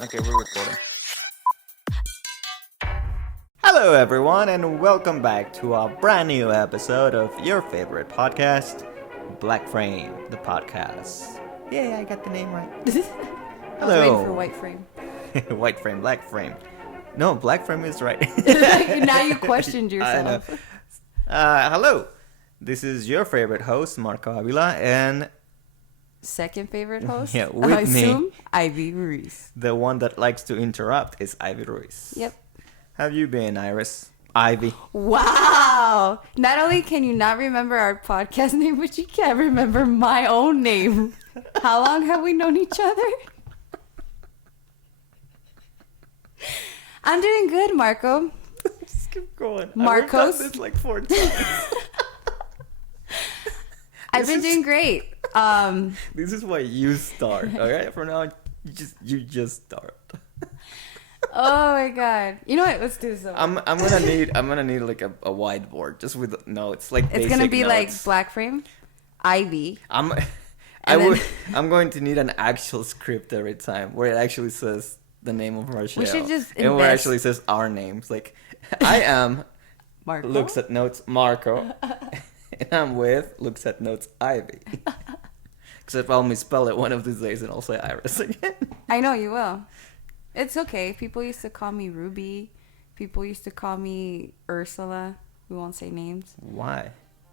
Okay, we're recording. Hello, everyone, and welcome back to a brand new episode of your favorite podcast, BLACKFRAME, the podcast. Yay, I got the name right. I was Hello. waiting for white frame. White frame, black frame. No, black frame is right. Now you questioned yourself. I know. Hello. This is your favorite host, Marco Avila, and Second favorite host? Yeah, with I me. assume Ivy Ruiz. the one that likes to interrupt is Ivy Ruiz. Yep. Have you been, Iris? Ivy. Wow. Not only can you not remember our podcast name, but you can't remember my own name. How long have we known each other? I'm doing good, Marco. Just keep going. Marcos? I've done this like 4 times. I've been doing great. This is why you start, alright? For now, you just start. Oh my god. You know what? Let's do this over. I'm gonna need like a whiteboard just with notes, like It's gonna be like notes. black frame, Ivy. I'm going to need an actual script every time where it actually says the name of our show. We should just and where it invest- actually says our names. Like I am Marco. looks at notes Marco, and I'm with looks at notes Ivy. Except I'll misspell it one of these days and I'll say Iris again. I know you will. It's okay. People used to call me Ruby. People used to call me Ursula. We won't say names. Why?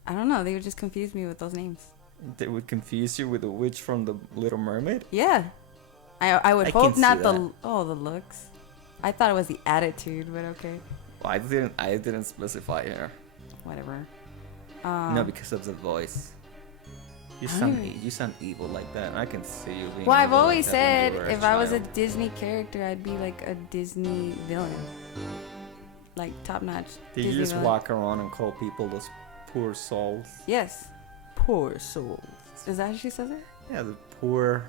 I don't know. They would just confuse me with those names. They would confuse you with the witch from the Little Mermaid? Yeah. I would I hope can not see the that. the looks. I thought it was the attitude, but okay. Well, I didn't specify here. Whatever. No, because of the voice. You sound evil like that. I can see you being Well, I've evil always like that said when you were if I was a child. Disney character, I'd be like a Disney villain. Like top notch. Did you just walk around and call people those poor souls? Yes. Poor souls. Is that how she says it? Yeah, the poor,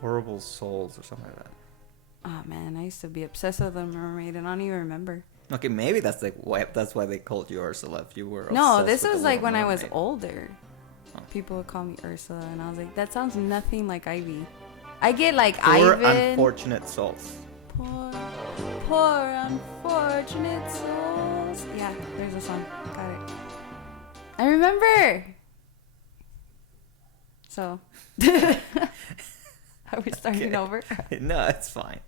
horrible souls or something like that. Oh man, I used to be obsessed with the mermaid and I don't even remember. Okay, maybe that's why they called you Ursula if you were No, obsessed this with was the like Little when I was Mermaid. older. Oh. People would call me Ursula, and I was like, that sounds nothing like Ivy. I get like Poor Ivan. unfortunate souls. Poor unfortunate souls. Yeah, there's a song. Got it. I remember. So, are we starting Okay. over? No, it's fine.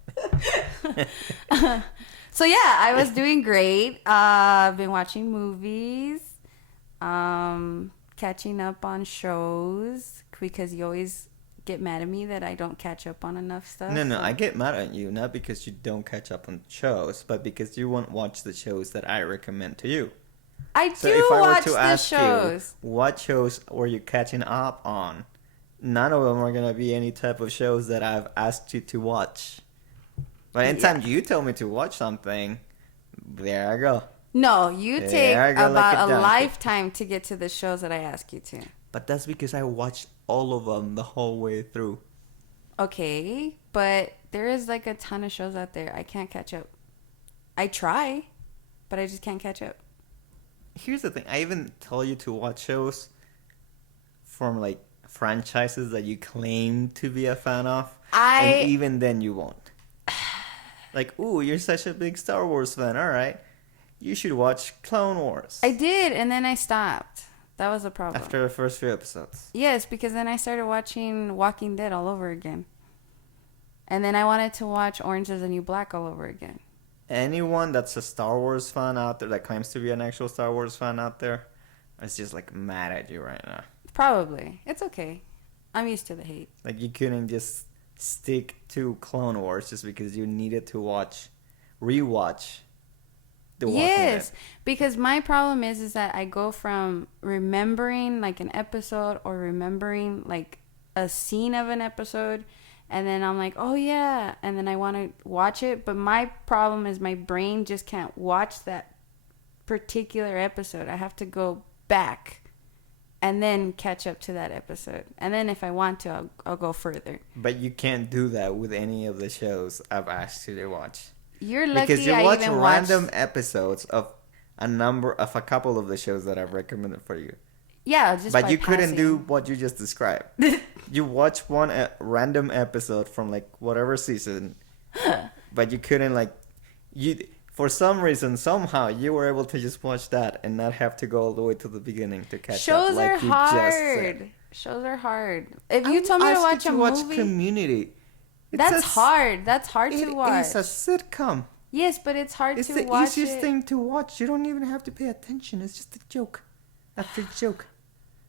So yeah, I was doing great. I've been watching movies, catching up on shows because you always get mad at me that I don't catch up on enough stuff. No, so- I get mad at you not because you don't catch up on shows, but because you won't watch the shows that I recommend to you. I So do if I were watch to the ask shows. you, what shows were you catching up on? None of them are gonna be any type of shows that I've asked you to watch. But anytime you tell me to watch something, there I go. No, you There take I go, like about a a donkey. lifetime to get to the shows that I ask you to. But that's because I watched all of them the whole way through. Okay, but there is like a ton of shows out there. I can't catch up. I try, but I just can't catch up. Here's the thing. I even tell you to watch shows from like franchises that you claim to be a fan of. And even then you won't. Like, ooh, you're such a big Star Wars fan. All right. You should watch Clone Wars. I did, and then I stopped. That was the problem. After the first few episodes. Yes, because then I started watching Walking Dead all over again. And then I wanted to watch Orange is the New Black all over again. Anyone that's a Star Wars fan out there, that claims to be an actual Star Wars fan out there, is just like mad at you right now. Probably. It's okay. I'm used to the hate. Like, you couldn't just stick to Clone Wars just because you needed to rewatch The Walking Yes, Dead. because my problem is that I go from remembering like an episode or remembering like a scene of an episode, and then I'm like, oh yeah, and then I want to watch it, but my problem is my brain just can't watch that particular episode. I have to go back and then catch up to that episode. And then if I want to, I'll go further. But you can't do that with any of the shows I've asked you to watch. You're lucky because you I watch even random watched... episodes of a couple of the shows that I've recommended for you. Yeah, just but you passing. Couldn't do what you just described. You watch one random episode from like whatever season, but you couldn't for some reason somehow you were able to just watch that and not have to go all the way to the beginning to catch Shows up. Like are hard. Shows are hard. If you told me to watch a movie, Community. That's hard. That's hard to watch. It's a sitcom. Yes, but it's hard to watch. It's the easiest thing to watch. You don't even have to pay attention. It's just a joke after joke.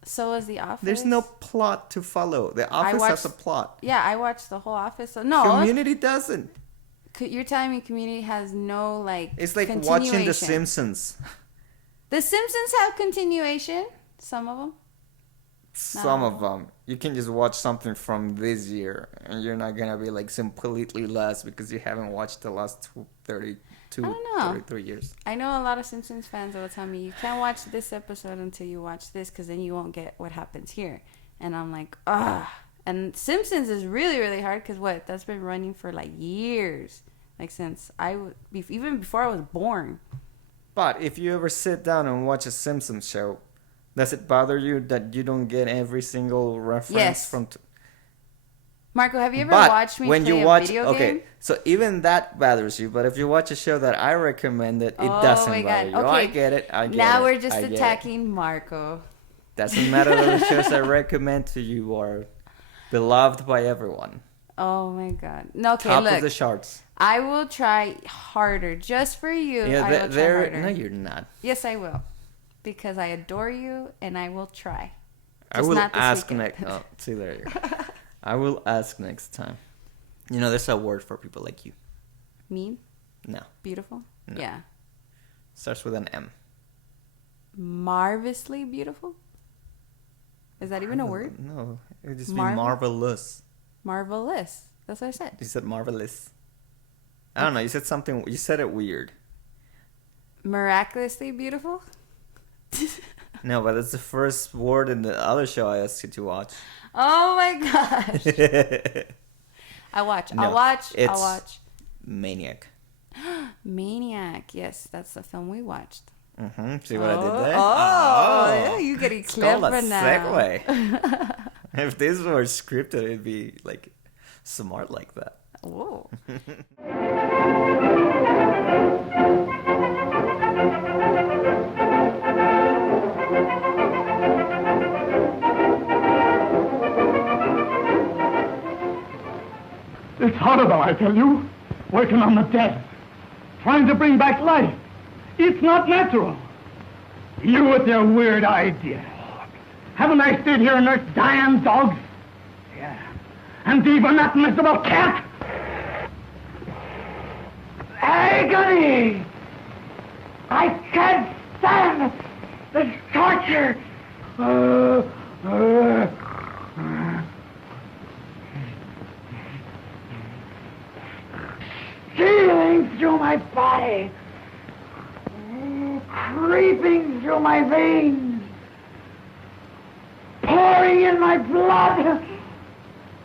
So is The Office. There's no plot to follow. The Office has a plot. Yeah, I watched the whole Office. So no, Community doesn't. You're telling me Community has no It's like watching The Simpsons. The Simpsons have continuation. Some of them. Some of them. You can just watch something from this year and you're not going to be like completely lost because you haven't watched the last 33 years. I know a lot of Simpsons fans that will tell me, you can't watch this episode until you watch this because then you won't get what happens here. And I'm like, ugh. And Simpsons is really, really hard because that's been running for like years. Like since even before I was born. But if you ever sit down and watch a Simpsons show, does it bother you that you don't get every single reference from... Marco, have you ever watched me play a video game? Okay, so even that bothers you, but if you watch a show that I recommended, it doesn't bother you. Okay. I get it. Now we're just attacking Marco. Doesn't matter that the shows I recommend to you are beloved by everyone. Oh my God. No, okay, Top of the charts. I will try harder just for you. Yeah, I will try harder. No, you're not. Yes, I will. Because I adore you and I will try. I will ask next. Oh, see, there you go. I will ask next time. You know, there's a word for people like you. Mean? No. Beautiful? No. Yeah. Starts with an M. Marvelously beautiful? Is that even a word? No. It would just be marvelous. Marvelous. That's what I said. You said marvelous. I don't know. You said something. You said it weird. Miraculously beautiful? No, but that's the first word in the other show I asked you to watch. Oh my gosh. I'll watch. Maniac. Maniac. Yes, that's the film we watched. Mm-hmm. See what I did there? Yeah, you're getting clever now. Segue. If this were scripted, it'd be like smart like that. Whoa. It's horrible, I tell you. Working on the dead. Trying to bring back life. It's not natural. You with your weird ideas. Haven't I stayed here and nursed dying dogs? Yeah. And even that miserable cat? Agony! I can't stand this torture! Stealing through my body, creeping through my veins, pouring in my blood.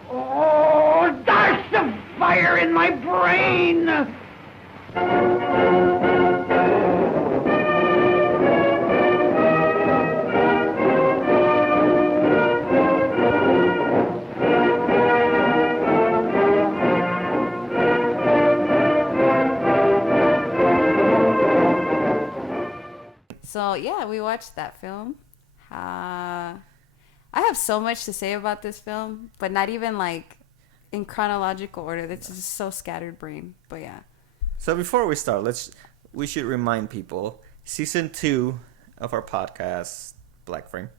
Oh, there's the fire in my brain. So, yeah, we watched that film. I have so much to say about this film, but not even like in chronological order. It's just so scattered brain. But yeah. So before we start, we should remind people, season 2 of our podcast, BLACKFRAME,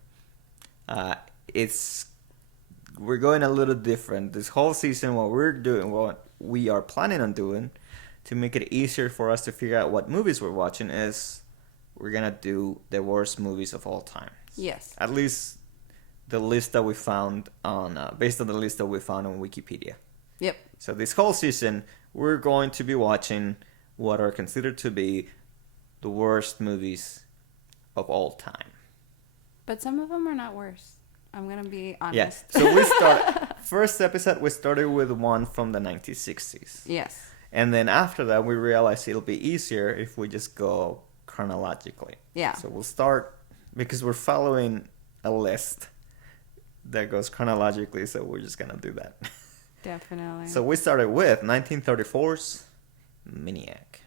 we're going a little different. This whole season, what we are planning on doing to make it easier for us to figure out what movies we're watching is we're going to do the worst movies of all time. Yes. At least the list that we found based on the list that we found on Wikipedia. Yep. So this whole season, we're going to be watching what are considered to be the worst movies of all time. But some of them are not worse. I'm gonna be honest. Yeah. So we start first episode. We started with one from the 1960s. Yes. And then after that, we realized it'll be easier if we just go chronologically. Yeah. So we'll start because we're following a list that goes chronologically. So we're just gonna do that. Definitely. So we started with 1934's MANIAC.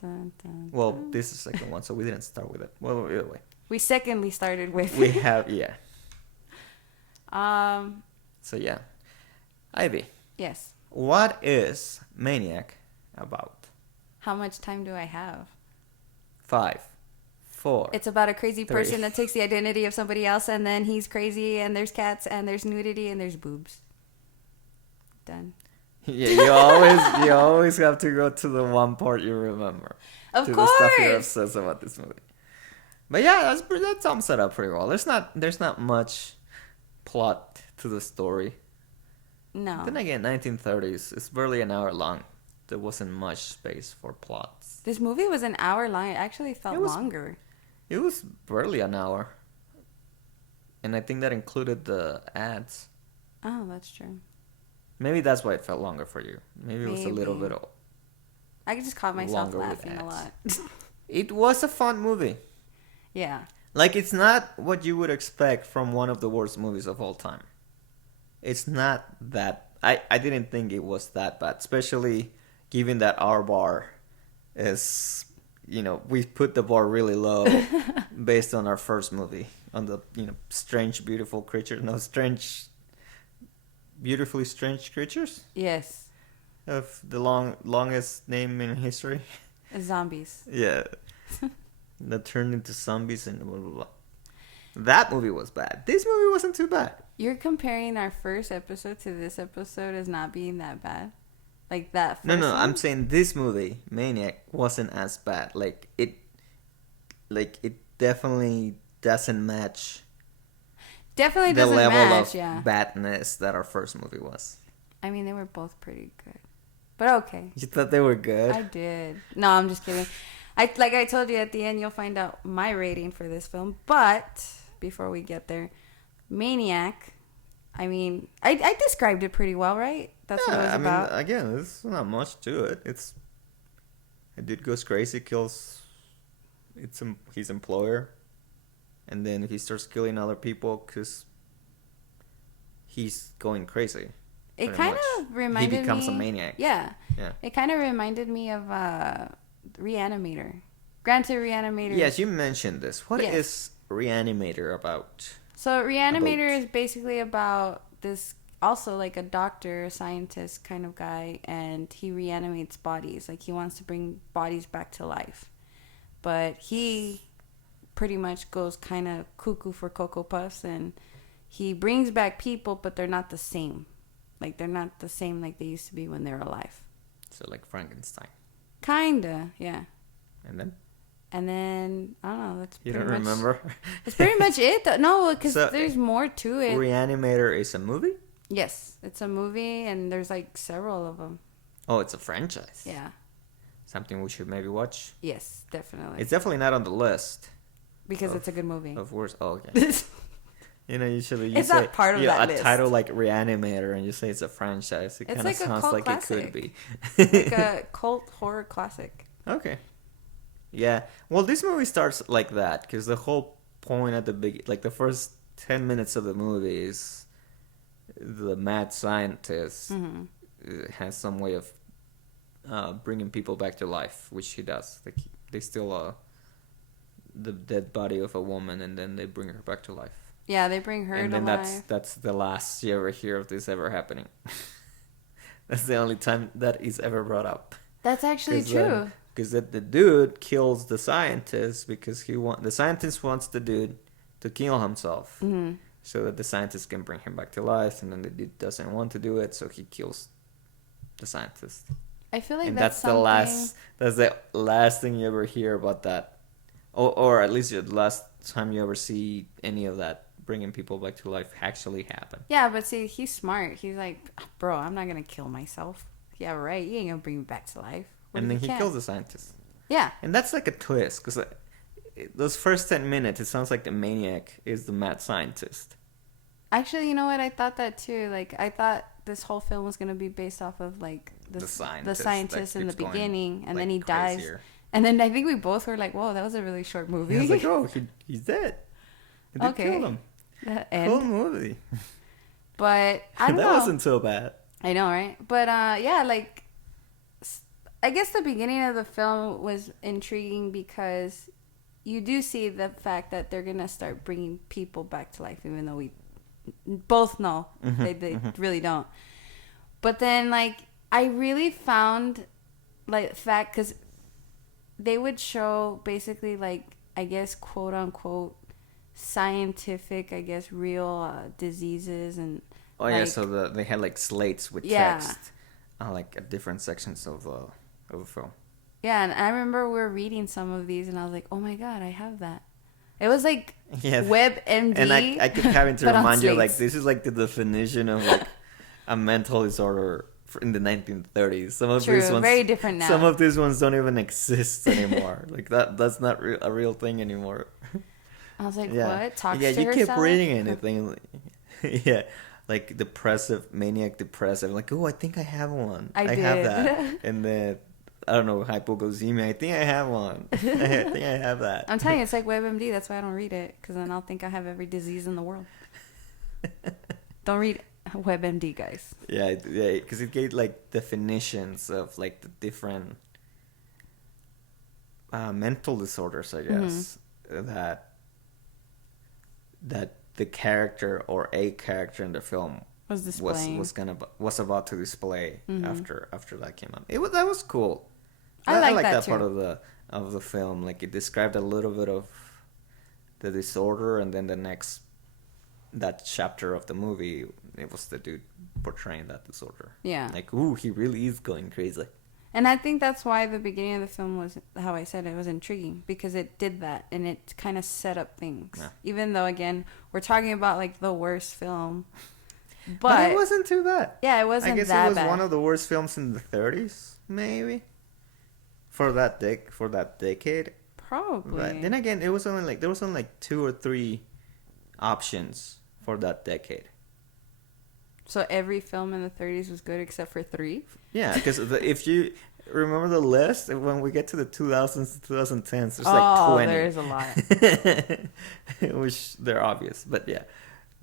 Dun, dun, Well, dun. this is the second one, so we didn't start with it. Well, either way. We secondly started with. We have, yeah. Um. So, yeah. Ivy, Yes. what is MANIAC about? How much time do I have? 5, 4. It's about a crazy 3. person that takes the identity of somebody else, and then he's crazy, and there's cats, and there's nudity, and there's boobs. Done. Yeah, you always have to go to the one part you remember. Of to course. the stuff you're obsessed about this movie. But yeah, that sums it up pretty well. There's not much plot to the story. No. Then again, 1930s. It's barely an hour long. There wasn't much space for plots. This movie was an hour long. It actually felt It was- longer. It was barely an hour. And I think that included the ads. Oh, that's true. Maybe that's why it felt longer for you. Maybe it was a little Maybe. bit. I just caught myself Longer with laughing a ads. lot. It was a fun movie. Yeah. Like, it's not what you would expect from one of the worst movies of all time. It's not that. I didn't think it was that bad, especially given that our bar is, we put the bar really low based on our first movie, on the, strange, beautiful creatures. No, beautifully strange creatures Yes. of the longest name in history. Zombies. Yeah. That turned into zombies and blah, blah, blah. That movie was bad. This movie wasn't too bad. You're comparing our first episode to this episode as not being that bad? Like that first No, one? I'm saying this movie, Maniac, wasn't as bad. Like it definitely doesn't match Definitely the doesn't level match, of yeah. badness that our first movie was. I mean, they were both pretty good. But okay. You thought they were good? I did. No, I'm just kidding. Like I told you at the end, you'll find out my rating for this film. But before we get there, Maniac, I mean, I described it pretty well, right? That's what it was about. mean, again, there's not much to it. It's a dude goes crazy, kills his employer, and then he starts killing other people because he's going crazy. It kind of reminded me... He becomes a maniac. Yeah. Yeah. It kind of reminded me of Reanimator. Granted, Reanimator... Yes, you mentioned this. What Yes. is Reanimator about? So Reanimator is basically about this, also like a doctor, a scientist kind of guy, and he reanimates bodies. Like he wants to bring bodies back to life. But he pretty much goes kind of cuckoo for Cocoa Puffs, and he brings back people, but they're not the same. Like they're not the same like they used to be when they were alive. So like Frankenstein. Kinda, yeah. And then I don't know. That's you pretty don't much, remember? That's pretty much it. No, because So, there's more to it. Reanimator is a movie? Yes, it's a movie, and there's like several of them. Oh, it's a franchise. Yeah. Something we should maybe watch. Yes, definitely. It's definitely not on the list. Because it's a good movie. Of worst. Oh, okay. Usually you It's say not part of that a list. title like Reanimator, and you say it's a franchise. It It's kind of like a sounds cult like classic. it could be. Like a cult horror classic. Okay. Yeah. Well, this movie starts like that because the whole point at the like the first 10 minutes of the movie is the mad scientist has some way of bringing people back to life, which he does. Like they steal the dead body of a woman and then they bring her back to life. Yeah, they bring her And to then life. that's the last you ever hear of this ever happening. That's the only time that is ever brought up. That's actually true. Because the dude kills the scientist because the scientist wants the dude to kill himself so that the scientist can bring him back to life, and then the dude doesn't want to do it, so he kills the scientist. I feel like And that's the last thing you ever hear about that, or at least the last time you ever see any of that bringing people back to life actually happen. Yeah, but see, he's smart. He's like, bro, I'm not gonna kill myself. Yeah, right. You ain't gonna bring me back to life. What And if then you he can? kills the scientist. Yeah. And that's like a twist, because those first 10 minutes, it sounds like the Maniac is the mad scientist. Actually, you know what? I thought that too. Like, I thought this whole film was going to be based off of, like, the scientist in the beginning, and then he dies. And then I think we both were like, whoa, that was a really short movie. I was like, oh, he's dead. They killed him. Cool movie. But I don't know. That wasn't so bad. I know, right? But yeah, like, I guess the beginning of the film was intriguing because you do see the fact that they're going to start bringing people back to life, even though we both know they really don't. But then, like, I really found, like, fact, because they would show basically, like, I guess, quote unquote, scientific, I guess, real diseases and. Oh, like, yeah, so they had, like, slates with text, like, at different sections of the film. Yeah, and I remember we were reading some of these, and I was like, oh my God, I have that. It was like WebMD. And I kept having to remind you, like, this is like the definition of like a mental disorder in the 1930s. Some of these ones, very different now. Some of these ones don't even exist anymore. Like that's not a real thing anymore. I was like, what? Talks to you herself? keep reading anything. Yeah, like maniac depressive. Like, oh, I think I have one. I have that. And then I don't know, hypoglycemia. I think I have one. I think I have that. I'm telling you, it's like WebMD. That's why I don't read it, because then I'll think I have every disease in the world. Don't read WebMD, guys. Yeah, because it gave like definitions of like the different mental disorders, I guess, that the character or a character in the film was about to display after that came out. That was cool. I like that part of the film. Like, it described a little bit of the disorder, and then that chapter of the movie, it was the dude portraying that disorder. Yeah. Like, ooh, he really is going crazy. And I think that's why the beginning of the film was, how I said it, was intriguing, because it did that, and it kind of set up things. Yeah. Even though, again, we're talking about, like, the worst film. But it wasn't too bad. Yeah, it wasn't that bad. I guess it was one of the worst films in the 30s, maybe. For that decade. Probably. But then again, there was only 2 or 3 options for that decade. So every film in the 30s was good except for 3? Yeah, because if you remember the list, when we get to the 2000s to 2010s, there's like 20. Oh, there's a lot. Which they're obvious, but yeah.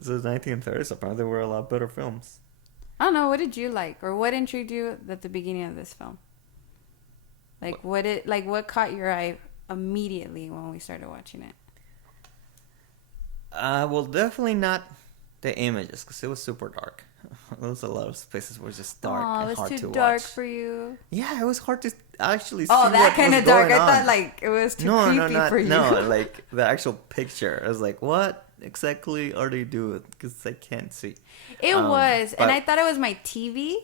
So the 1930s apparently were a lot better films. I don't know. What did you like, or what intrigued you at the beginning of this film? Like, what caught your eye immediately when we started watching it? Well, definitely not the images, because it was super dark. There was a lot of spaces were just dark and hard to watch. It was too dark for you. Yeah, it was hard to actually see that kind of dark. I thought, like, it was too creepy for you. No, like, the actual picture. I was like, what exactly are they doing? Because I can't see. It was, and I thought it was my TV.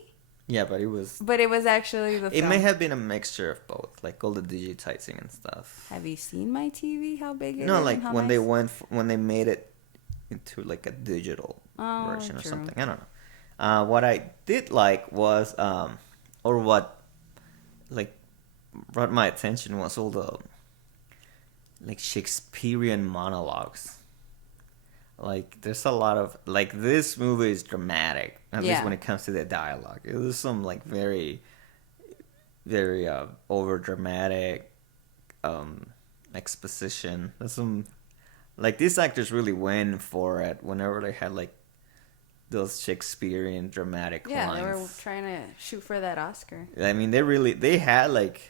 Yeah, but it was... But it was actually the film. It may have been a mixture of both, like all the digitizing and stuff. Have you seen my TV? How big it is? No, like when they made it into like a digital version or something. I don't know. What I did like was, or what, like, brought my attention was all the, like, Shakespearean monologues. Like, there's a lot of, like, this movie is dramatic, at least when it comes to the dialogue. There's some, like, very, very over dramatic exposition. There's some, like, these actors really went for it whenever they had, like, those Shakespearean dramatic lines. Yeah, they were trying to shoot for that Oscar. I mean, they had, like,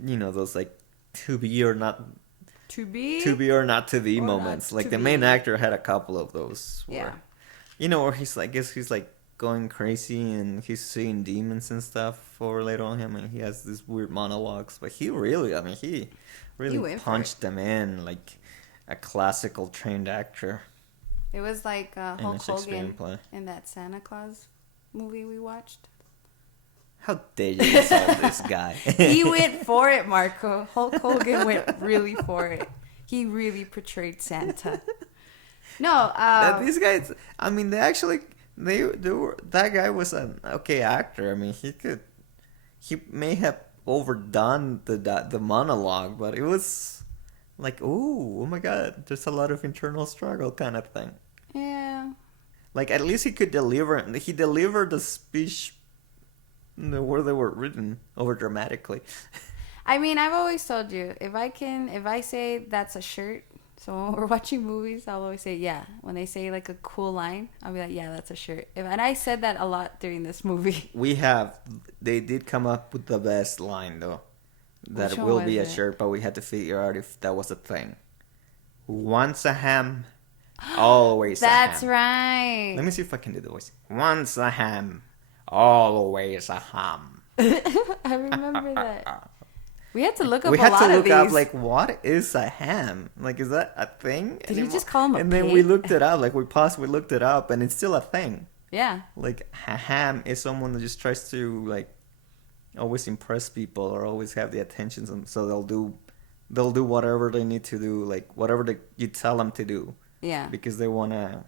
you know, those, like, to be or not to be moments. Like, the main actor had a couple of those where, you know, where he's like going crazy and he's seeing demons and stuff for later on him, and he has these weird monologues. But he really punched them in like a classical trained actor. It was like Hulk Hogan in that Santa Claus movie we watched. How dare you insult this guy? He went for it, Marco. Hulk Hogan went really for it. He really portrayed Santa. No, these guys. I mean, they were. That guy was an okay actor. I mean, he may have overdone the monologue, but it was like, ooh, oh my god, there's a lot of internal struggle kind of thing. Yeah. Like, at least he could deliver. He delivered the speech the where they were written over dramatically. I mean, I've always told you, if I say that's a shirt, so when we're watching movies, I'll always say, yeah. When they say like a cool line, I'll be like, yeah, that's a shirt. And I said that a lot during this movie. They did come up with the best line, though. That Which it one will be a was it? shirt, but we had to figure out if that was a thing. Once a ham, always a ham. That's right. Let me see if I can do the voice. Once a ham, always a ham. I remember that. We had to look up We a had lot to of look these. up, like, what is a ham? Like, is that a thing? Did he just call him a And then pig? we looked it up. Like, we looked it up, and it's still a thing. Yeah. Like, a ham is someone that just tries to, like, always impress people or always have the attention. So they'll do whatever they need to do, like, whatever you tell them to do. Yeah. Because they wanna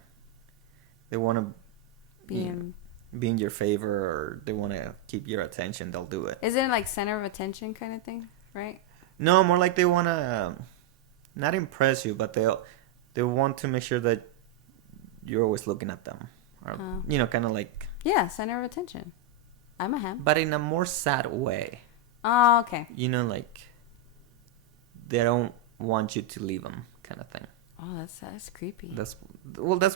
be in your favor, or they wanna keep your attention. They'll do it. Isn't it like center of attention kind of thing, right? No, more like they wanna not impress you, but they want to make sure that you're always looking at them, or kind of like. Yeah, center of attention. I'm a ham. But in a more sad way. Oh, okay. Like they don't want you to leave them, kind of thing. Oh, that's creepy. That's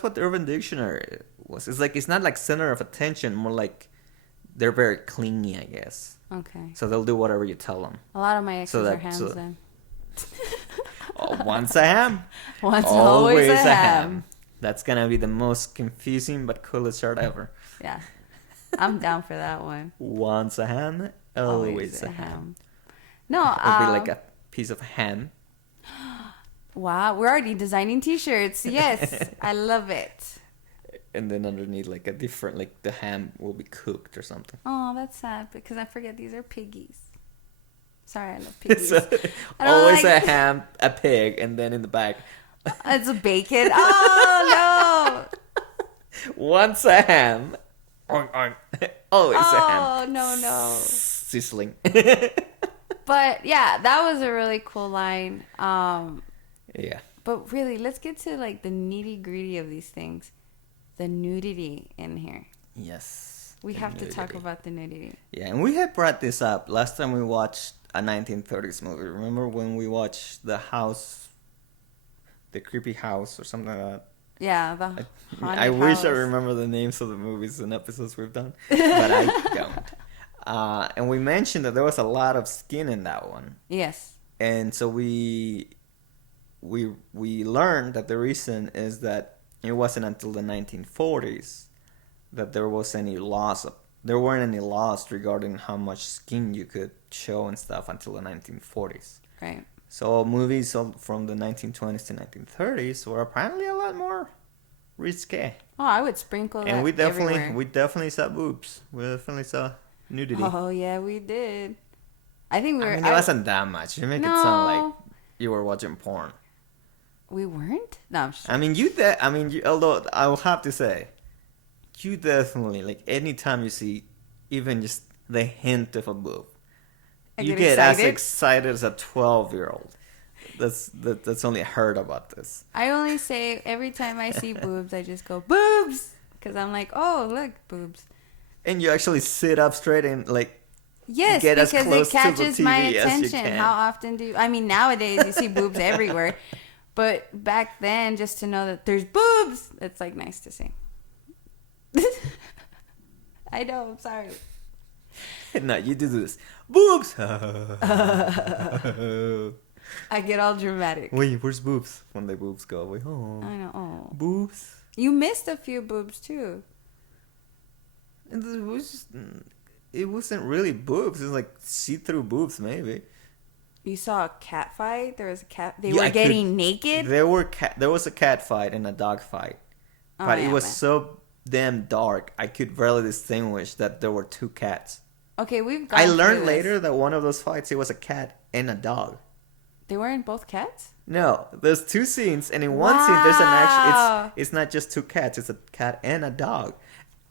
what the Urban Dictionary was. It's like, it's not like center of attention, more like they're very clingy, I guess. Okay. So they'll do whatever you tell them. A lot of my exes are hams then. Once a ham, Once always a ham. That's gonna be the most confusing but coolest shirt ever. Yeah. I'm down for that one. Once a ham, always a ham. No, It'll be like a piece of ham. Wow, we're already designing t-shirts. Yes, I love it. And then underneath, like, a different, like, the ham will be cooked or something. Oh, that's sad because I forget these are piggies. Sorry, I love piggies. Always a ham, a pig, and then in the back. It's a bacon. Oh, no. Once a ham. Always a ham. Oh, no. Sizzling. But, yeah, that was a really cool line. Yeah. But really, let's get to, like, the nitty-gritty of these things. The nudity in here. Yes. We have to talk about the nudity. Yeah, and we had brought this up last time we watched a 1930s movie. Remember when we watched The Creepy House or something like that? Yeah, the haunted I wish house. I remember the names of the movies and episodes we've done, but I don't. And we mentioned that there was a lot of skin in that one. Yes. And so we learned that the reason is that it wasn't until the 1940s that there weren't any laws regarding how much skin you could show and stuff until the 1940s. Right. So movies from the 1920s to 1930s were apparently a lot more risque. Oh, I would sprinkle that And we everywhere. definitely saw boobs. We definitely saw nudity. Oh, yeah, we did. I think we were... I mean, it wasn't that much. You make it sound like you were watching porn. We weren't? No, I'm sure. I mean, although I will have to say, you definitely, like, anytime you see even just the hint of a boob, you get as excited as a 12-year-old. That's only heard about this. I only say every time I see boobs, I just go, boobs! Because I'm like, oh, look, boobs. And you actually sit up straight and, like, yes, get as because close it catches to the TV my as you attention. can. How often do... I mean, nowadays you see boobs everywhere. But back then, just to know that there's boobs, it's, like, nice to see. I know, I'm sorry. No, you do this. Boobs! I get all dramatic. Wait, where's boobs? When the boobs go away. Oh. I know. Oh. Boobs? You missed a few boobs, too. It wasn't really boobs. It was like see-through boobs, maybe. You saw a cat fight? There was a cat... They were getting naked? There was a cat fight and a dog fight. But it was so damn dark, I could barely distinguish that there were two cats. Okay, we've gone I through learned this. later that one of those fights, it was a cat and a dog. They weren't both cats? No, there's two scenes, and in one scene, there's an actual... It's not just two cats, it's a cat and a dog.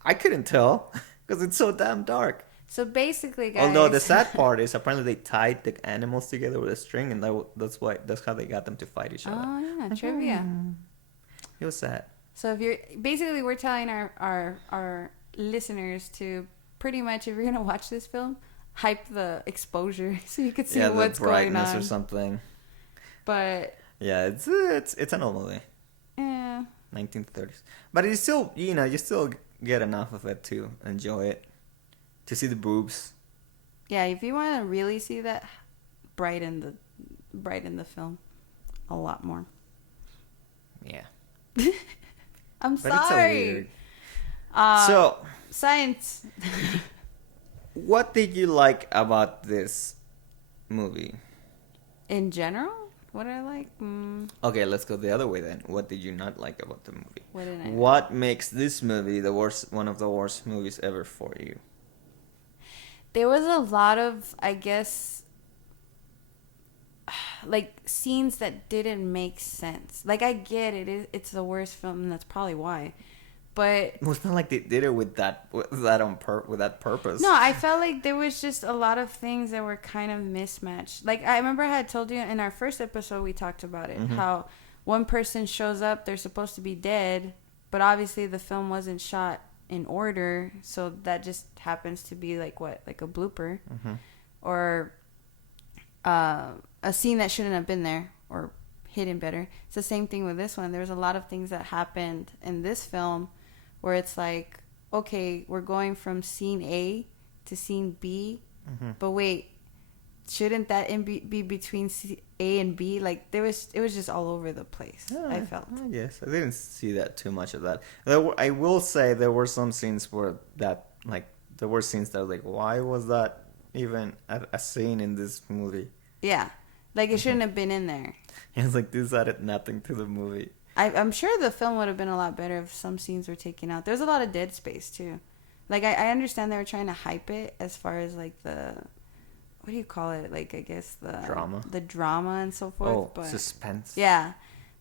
I couldn't tell, because it's so damn dark. So basically, guys. Although the sad part is apparently they tied the animals together with a string, and that's how they got them to fight each other. Oh yeah, trivia. It was sad. So if you're basically, we're telling our listeners to pretty much, if you're gonna watch this film, hype the exposure so you can see what's going on or something. But yeah, it's an old movie. Yeah. 1930s, but it's still you still get enough of it to enjoy it, to see the boobs. Yeah, if you want to really see that, brighten the film a lot more. Yeah. I'm But sorry. it's so weird. So science. What did you like about this movie? In general, what I like? Okay, let's go the other way then. What did you not like about the movie? What makes this movie one of the worst movies ever for you? There was a lot of, I guess, like scenes that didn't make sense. Like I get it, it's the worst film, and that's probably why. But well, it's not like they did it with that purpose. No, I felt like there was just a lot of things that were kind of mismatched. Like I remember I had told you in our first episode we talked about it, how one person shows up, they're supposed to be dead, but obviously the film wasn't shot in order, so that just happens to be like a blooper, or a scene that shouldn't have been there or hidden better. It's the same thing with this one. There was a lot of things that happened in this film where it's like, okay, we're going from scene A to scene B, but wait, shouldn't that be between A and B? Like it was just all over the place. I felt. Yes, I didn't see that too much of that. I will say there were some scenes where there were scenes that were like, why was that even a scene in this movie? Yeah, like it shouldn't have been in there. It's like this added nothing to the movie. I'm sure the film would have been a lot better if some scenes were taken out. There's a lot of dead space too. Like I understand they were trying to hype it as far as like the, what do you call it? Like I guess the drama and so forth. Oh, but suspense. Yeah,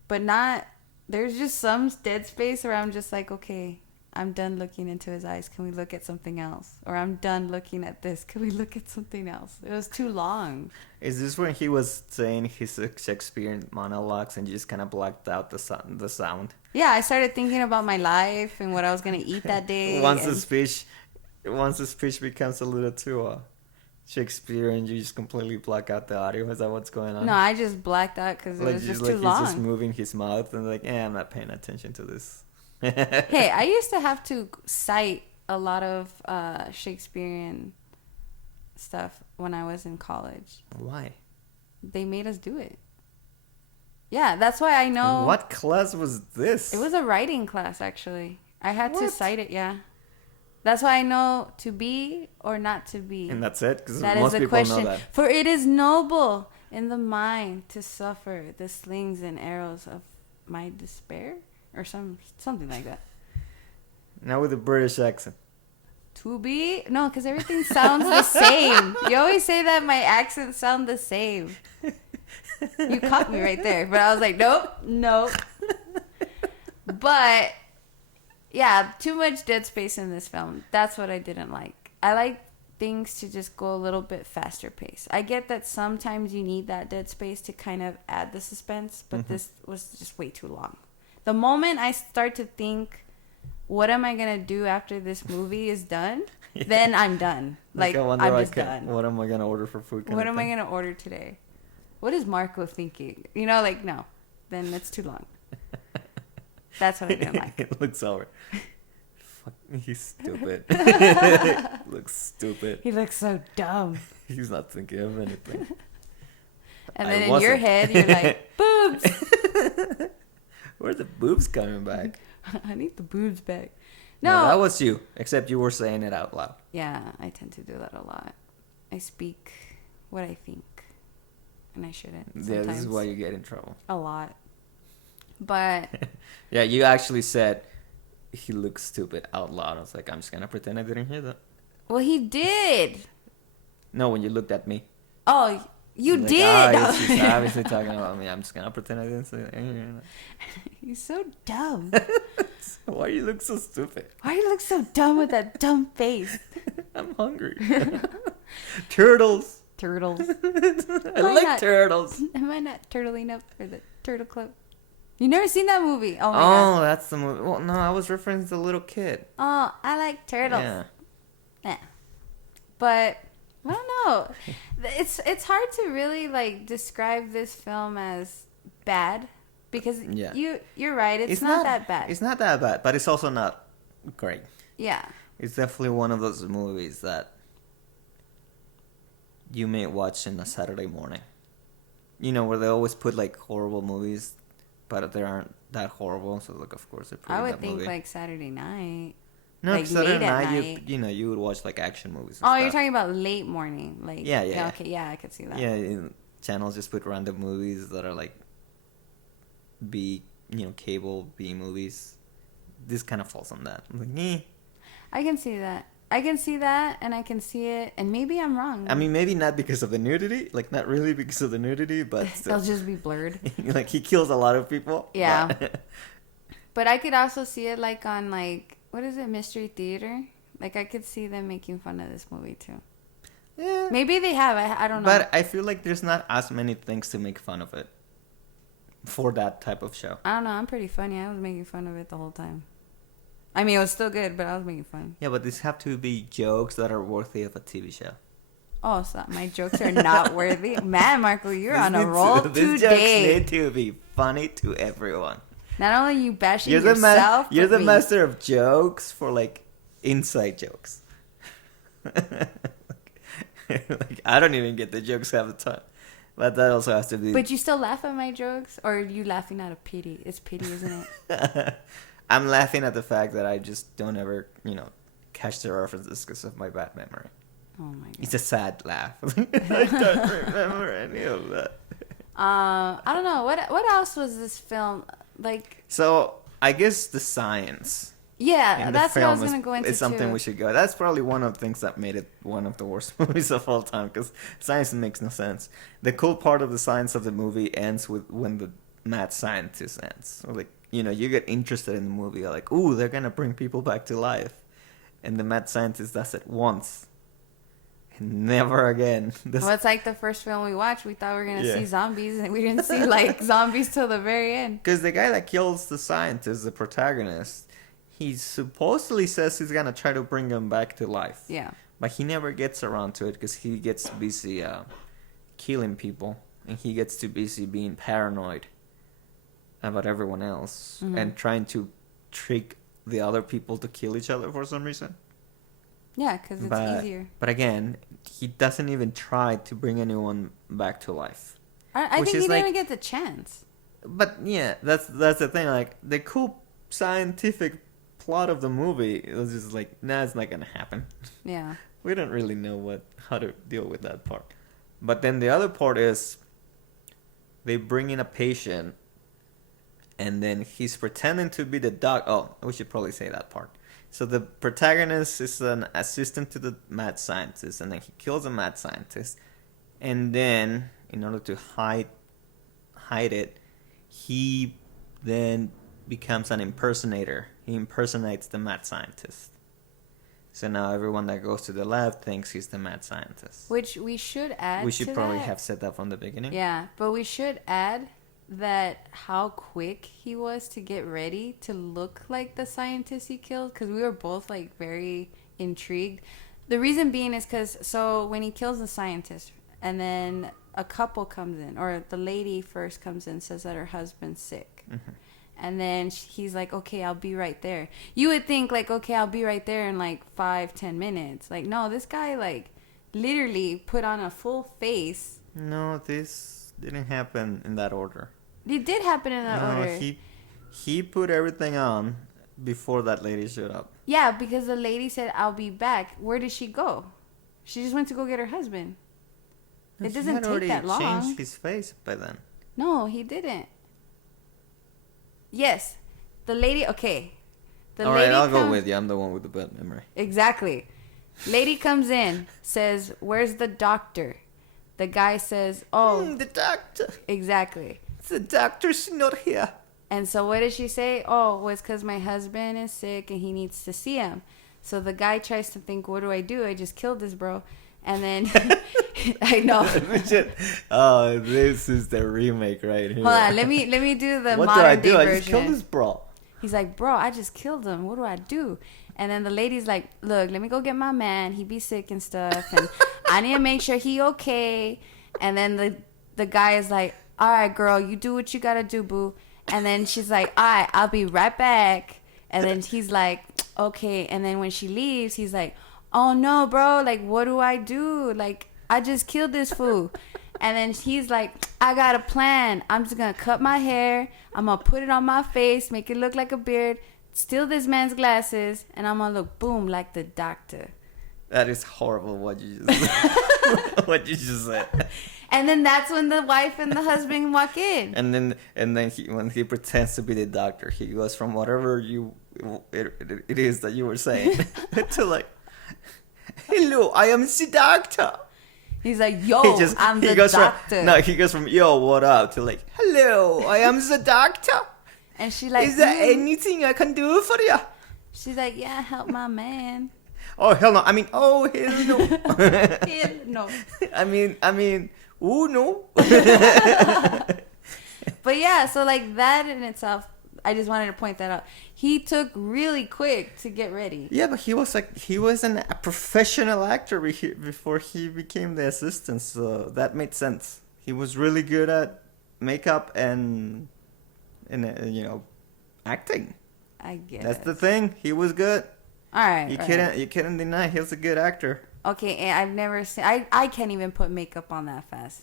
but not. There's just some dead space where I'm just like, okay, I'm done looking into his eyes. Can we look at something else? Or I'm done looking at this. Can we look at something else? It was too long. Is this when he was saying his Shakespearean monologues and you just kind of blacked out the sound? Yeah, I started thinking about my life and what I was going to eat that day. Once the speech becomes a little too Shakespearean, you just completely black out the audio. Is that what's going on? No, I just blacked out because it was just too long. He's just moving his mouth and like, I'm not paying attention to this. Hey, I used to have to cite a lot of Shakespearean stuff when I was in college. Why? They made us do it. Yeah, that's why I know. What class was this? It was a writing class, actually. I had to cite it, yeah. That's why I know to be or not to be. And that's it? Because most people question. Know that. For it is noble in the mind to suffer the slings and arrows of my despair. Or something like that. Now with a British accent. To be? No, because everything sounds the same. You always say that my accents sound the same. You caught me right there. But I was like, nope. But, yeah, too much dead space in this film. That's what I didn't like. I like things to just go a little bit faster pace. I get that sometimes you need that dead space to kind of add the suspense. But this was just way too long. The moment I start to think, what am I going to do after this movie is done? Yeah. Then I'm done. Like I'm just done. What am I going to order for food? What am I going to order today? What is Marco thinking? No. Then it's too long. That's what I didn't like. It looks over. Fuck, he's stupid. Looks stupid. He looks so dumb. He's not thinking of anything. And then in your head, you're like, boobs. Where's the boobs coming back? I need the boobs back. No, that was you. Except you were saying it out loud. Yeah, I tend to do that a lot. I speak what I think. And I shouldn't. Sometimes. Yeah, this is why you get in trouble. A lot. But... Yeah, you actually said, he looks stupid out loud. I was like, I'm just going to pretend I didn't hear that. Well, he did. No, when you looked at me. Oh, you did. He's obviously talking about me. I'm just gonna pretend I didn't say that. He's so dumb. Why you look so stupid? Why you look so dumb with that dumb face? I'm hungry. Turtles. Turtles. I like turtles. Am I not turtling up for the Turtle Club? You never seen that movie? Oh my Oh, god. that's the movie. Well, no, I was referring to the little kid. Oh, I like turtles. Yeah. But I don't know. It's hard to really like describe this film as bad because you're right. It's not that bad. It's not that bad, but it's also not great. Yeah. It's definitely one of those movies that you may watch in a Saturday morning. You know, where they always put like horrible movies, but they aren't that horrible. So like, of course, they put I that would think movie. Like Saturday night. No, like Saturday late at night, night. you would watch like action movies. Oh, you're talking about late morning, like Yeah. Okay, yeah, I could see that. Yeah, channels just put random movies that are like cable B movies. This kind of falls on that. I'm like, eh. I can see that. I can see that, and I can see it, and maybe I'm wrong. I mean, maybe not because of the nudity, like not really because of the nudity, but they'll just be blurred. like he kills a lot of people. Yeah. But I could also see it like on like what is it, Mystery Theater? Like I could see them making fun of this movie too. Yeah. Maybe they have. I don't know. But I feel like there's not as many things to make fun of it for that type of show. I don't know. I'm pretty funny. I was making fun of it the whole time. I mean, it was still good, but I was making fun. Yeah, but these have to be jokes that are worthy of a TV show. Oh, so my jokes are not worthy? Man, Marco, you're on a These roll These today. jokes need to be funny to everyone. Not only you bashing You're yourself, you're the me. master of jokes for like inside jokes. Like I don't even get the jokes half the time, but that also has to be. But you still laugh at my jokes, or are you laughing out of pity? It's pity, isn't it? I'm laughing at the fact that I just don't ever, catch the references because of my bad memory. Oh my god! It's a sad laugh. I don't remember any of that. I don't know what else was this film like. So I guess the science. Yeah, in that's the what I was film gonna go into. It's something too. we should go. That's probably one of the things that made it one of the worst movies of all time because science makes no sense. The cool part of the science of the movie ends with when the mad scientist ends. So like you get interested in the movie. You're like, ooh, they're gonna bring people back to life, and the mad scientist does it once. Never again. Well, it's like the first film we watched. We thought we were gonna see zombies, and we didn't see like zombies till the very end. Because the guy that kills the scientist, the protagonist, he supposedly says he's gonna try to bring him back to life. Yeah. But he never gets around to it because he gets busy killing people, and he gets too busy being paranoid about everyone else and trying to trick the other people to kill each other for some reason. Yeah, because it's easier. But again, he doesn't even try to bring anyone back to life. I think he didn't get the chance. But yeah, that's the thing. Like the cool scientific plot of the movie, it was just like, nah, it's not gonna happen. Yeah. We don't really know how to deal with that part. But then the other part is they bring in a patient, and then he's pretending to be the doc. Oh, we should probably say that part. So the protagonist is an assistant to the mad scientist, and then he kills the mad scientist. And then, in order to hide it, he then becomes an impersonator. He impersonates the mad scientist. So now everyone that goes to the lab thinks he's the mad scientist. Which we should add. We should probably that. have said that from the beginning. Yeah, but we should add that how quick he was to get ready to look like the scientist he killed, because we were both like very intrigued. The reason being is because when he kills the scientist, and then a couple comes in, or the lady first comes in, says that her husband's sick. Mm-hmm. And then he's like, okay, I'll be right there. You would think like, okay, I'll be right there in like 5-10 minutes. Like, no, this guy like literally put on a full face. No, this didn't happen in that order. It did happen in that order. He put everything on before that lady showed up. Yeah, because the lady said, I'll be back. Where did she go? She just went to go get her husband. No, it doesn't take that long. He had already changed his face by then. No, he didn't. Yes. The lady, okay. All right, I'll go with you. I'm the one with the bad memory. Exactly. Lady comes in, says, where's the doctor? The guy says, the doctor. Exactly. The doctor's not here. And so what did she say? Oh, it's because my husband is sick and he needs to see him. So the guy tries to think, what do? I just killed this bro. And then, I know. Oh, this is the remake right here. Hold on, let me do the what modern do I do? day I version. just killed this bro. He's like, bro, I just killed him. What do I do? And then the lady's like, look, let me go get my man. He be sick and stuff. And I need to make sure he okay. And then the guy is like, all right, girl, you do what you got to do, boo. And then she's like, all right, I'll be right back. And then he's like, okay. And then when she leaves, he's like, oh, no, bro. Like, what do I do? Like, I just killed this fool. And then he's like, I got a plan. I'm just going to cut my hair. I'm going to put it on my face, make it look like a beard, steal this man's glasses, and I'm going to look, boom, like the doctor. That is horrible what you just said. What you just said. And then that's when the wife and the husband walk in. And then when he pretends to be the doctor, he goes from whatever it is that you were saying to like, hello, I am the doctor. He's like, yo, I'm the doctor. He goes from, yo, what up, to like, hello, I am the doctor. And she like, is there anything I can do for you? She's like, yeah, help my man. Oh, hell no. I mean, oh, hell no. Hell no. I mean, oh, no. But yeah, so like that in itself, I just wanted to point that out. He took really quick to get ready. Yeah, but he wasn't a professional actor before he became the assistant, so that made sense. He was really good at makeup and acting. I guess that's the thing. He was good. All right, you couldn't deny he was a good actor. Okay, and I've never seen. I can't even put makeup on that fast.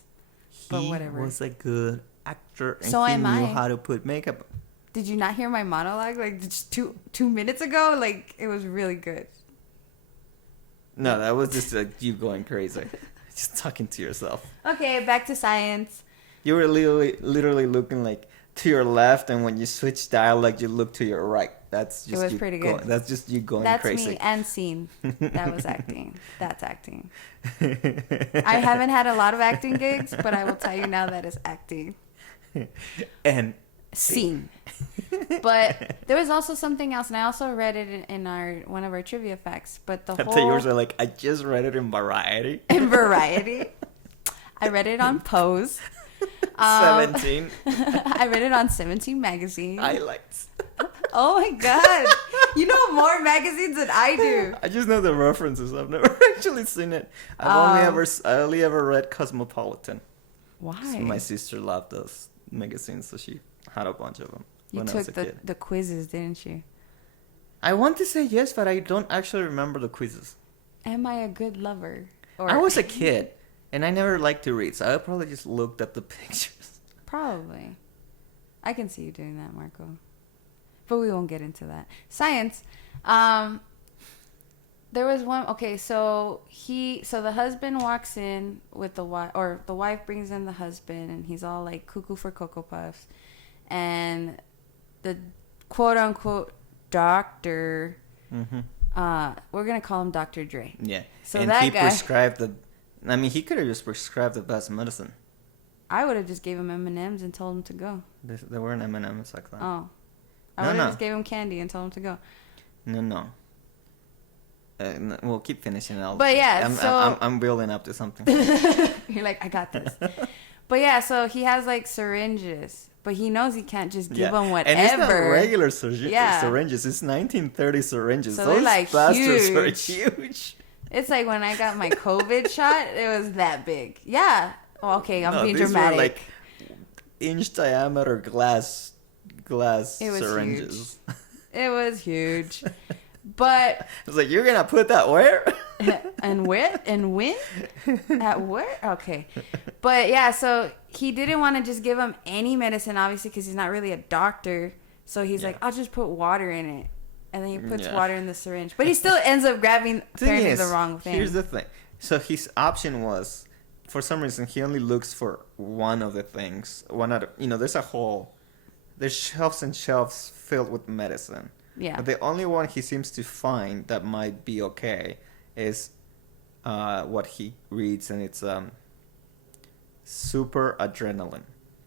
But whatever. He was a good actor, and so he am knew I. how to put makeup on. Did you not hear my monologue like just two minutes ago? Like, it was really good. No, that was just you going crazy. Just talking to yourself. Okay, back to science. You were literally looking like to your left, and when you switch dialogue, you look to your right. That's just it was pretty good. That's just you going that's crazy. That's me and scene. That was acting. That's acting. I haven't had a lot of acting gigs, but I will tell you now that is acting. And scene. But there was also something else, and I also read it in one of our trivia facts. But the whole yours are like, I just read it in Variety. In Variety, I read it on Pose. 17. I read it on 17 magazine. Highlights. Oh my god, you know more magazines than I do. I just know the references. I've never actually seen it. I only ever read Cosmopolitan. Why? So my sister loved those magazines, so she had a bunch of them. You took the quizzes, didn't you? I want to say yes, but I don't actually remember the quizzes. Am I a good lover? I was a kid, and I never liked to read, so I probably just looked at the pictures. Probably. I can see you doing that, Marco. But we won't get into that. Science. There was one. Okay, so the husband walks in with the wife, or the wife brings in the husband, and he's all like cuckoo for Cocoa Puffs, and the quote unquote doctor. Mm-hmm. We're gonna call him Dr. Dre. Yeah. So and that he guy prescribed he could have just prescribed the best medicine. I would have just gave him M&Ms and told him to go. There weren't M&Ms like that. Oh. I would have just gave him candy and told him to go. No. We'll keep finishing it. But yeah, I'm building up to something. You're like, I got this. But yeah, so he has like syringes, but he knows he can't just give them whatever. And it's not regular syringes. It's 1930 syringes. So those they're like bastards huge. are huge. It's like when I got my COVID shot, it was that big. Yeah. Well, okay, I'm being these dramatic. Were like inch diameter glass syringes. Huge. It was huge. But it's like, you're gonna put that where? And where? And when? At where? Okay. But yeah, so he didn't want to just give him any medicine, obviously, because he's not really a doctor. So he's like, I'll just put water in it. And then he puts water in the syringe. But he still ends up grabbing apparently the wrong thing. Here's the thing. So his option was, for some reason, he only looks for one of the things. There's shelves and shelves filled with medicine. Yeah. But the only one he seems to find that might be okay is what he reads, and it's super adrenaline.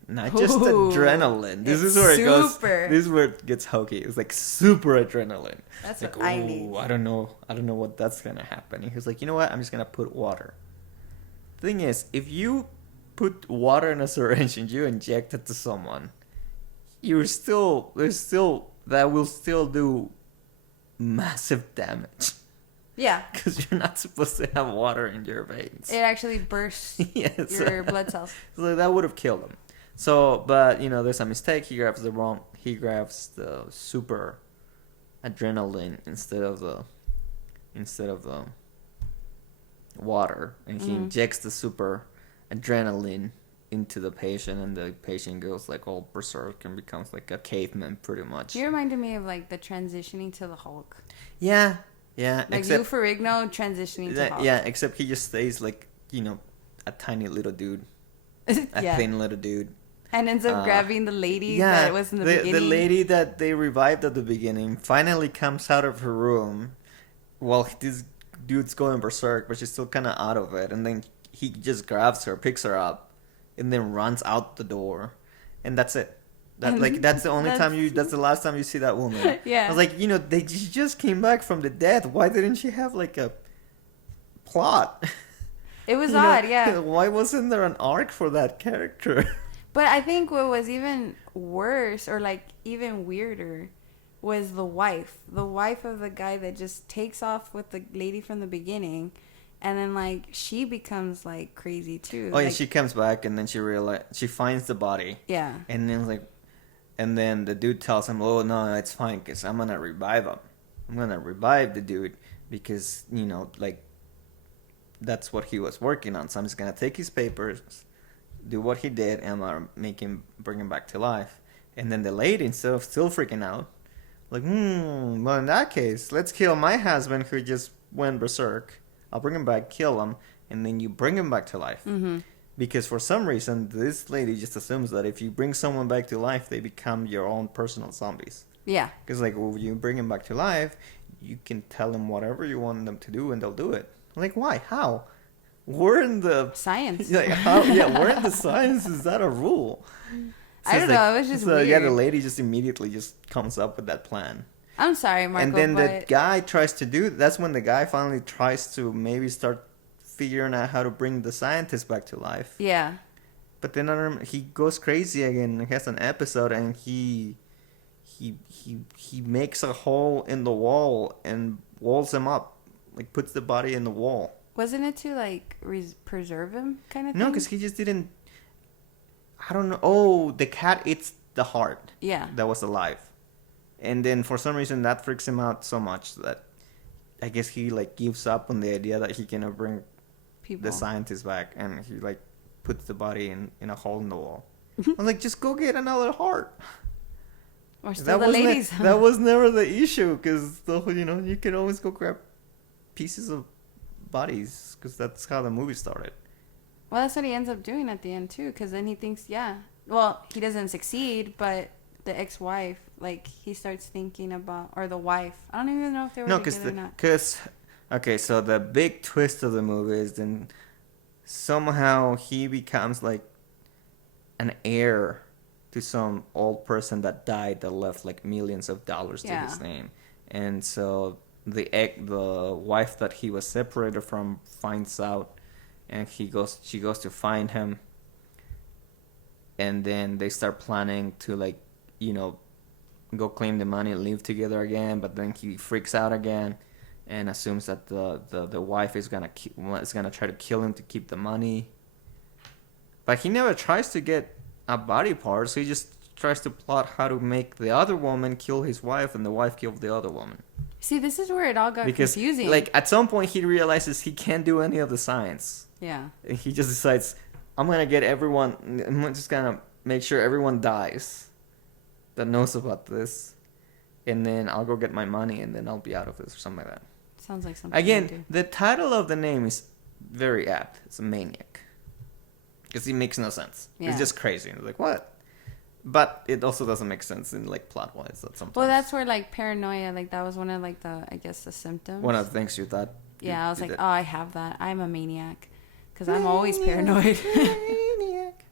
Not just adrenaline. This is where it goes. This is where it gets hokey. It's like super adrenaline. That's like, what I need. I don't know what that's gonna happen. And he's like, you know what? I'm just gonna put water. Thing is, if you put water in a syringe and you inject it to someone, that will still do massive damage. Yeah. Because you're not supposed to have water in your veins. It actually bursts your blood cells. So that would have killed him. So, but, there's a mistake. He grabs the super adrenaline instead of the water. And he injects the super adrenaline into the patient, and the patient goes like all berserk and becomes like a caveman pretty much. You reminded me of like the transitioning to the Hulk. Yeah. Like Lou Ferrigno transitioning to Hulk. Yeah, except he just stays like, a tiny little dude. A thin little dude. And ends up grabbing the lady that was in the beginning. The lady that they revived at the beginning finally comes out of her room while this dude's going berserk, but she's still kind of out of it. And then he just grabs her, picks her up, and then runs out the door. And that's it. That's the only time that's the last time you see that woman. Yeah. I was like, she just came back from the dead. Why didn't she have like a plot? It was odd, yeah. Why wasn't there an arc for that character? But I think what was even worse or like even weirder was the wife. The wife of the guy that just takes off with the lady from the beginning. And then, like, she becomes, like, crazy, too. Oh, yeah, she comes back, and then she finds the body. Yeah. And then the dude tells him, oh, no, it's fine, because I'm going to revive him. I'm going to revive the dude, because, that's what he was working on. So I'm just going to take his papers, do what he did, and I'm going to bring him back to life. And then the lady, instead of still freaking out, like, well, in that case, let's kill my husband who just went berserk. I'll bring him back, kill him, and then you bring him back to life. Mm-hmm. Because for some reason, this lady just assumes that if you bring someone back to life, they become your own personal zombies. Yeah. Because, when you bring him back to life, you can tell them whatever you want them to do, and they'll do it. Like, why? How? We're in the... Science. Like, how? Yeah, we're in the science. Is that a rule? So I don't know. It was just weird. Yeah, the lady just immediately just comes up with that plan. I'm sorry, Marco, and then the guy tries to do... That's when the guy finally tries to maybe start figuring out how to bring the scientist back to life. Yeah. But then he goes crazy again. He has an episode, and he makes a hole in the wall and walls him up. Like, puts the body in the wall. Wasn't it to, like, preserve him kind of thing? No, because he just didn't... I don't know. Oh, the cat eats the heart. Yeah. That was alive. And then for some reason that freaks him out so much that I guess he like gives up on the idea that he can bring the scientist back, and he like puts the body in a hole in the wall. I'm like, just go get another heart. Or still the ladies. That was never the issue, because you can always go grab pieces of bodies, because that's how the movie started. Well, that's what he ends up doing at the end too, because then he thinks, well, he doesn't succeed, but the ex-wife, like, he starts thinking about, or the wife. I don't even know if they were together or not. Okay, so the big twist of the movie is then somehow he becomes like an heir to some old person that died that left like millions of dollars to his name. And so the wife that he was separated from finds out, and she goes to find him. And then they start planning to like, go claim the money and live together again. But then he freaks out again and assumes that the wife is gonna try to kill him to keep the money. But he never tries to get a body part, so he just tries to plot how to make the other woman kill his wife and the wife kill the other woman. See, this is where it all got confusing. Like, at some point he realizes he can't do any of the science. Yeah. And he just decides, I'm just gonna make sure everyone dies that knows about this, and then I'll go get my money, and then I'll be out of this, or something like that. Sounds like something. Again, the title of the name is very apt. It's a maniac, because it makes no sense. Yeah. It's just crazy. It's like, what? But it also doesn't make sense in like plot wise. Well, that's where like paranoia, like that was one of like the symptoms. One of the things you thought. Yeah, I was like, oh, I have that. I'm a maniac, because I'm always paranoid. Maniac.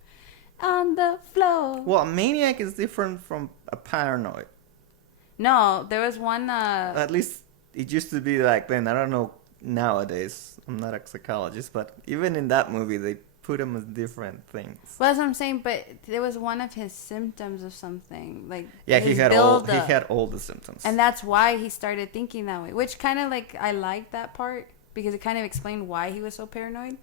on the floor. Well, a maniac is different from a paranoid. No, there was one. At least it used to be like then. I don't know nowadays. I'm not a psychologist, but even in that movie, they put him as different things. Well, that's what I'm saying. But there was one of his symptoms of something, like Yeah, he had all the symptoms, and that's why he started thinking that way. Which kind of like I like that part because it kind of explained why he was so paranoid.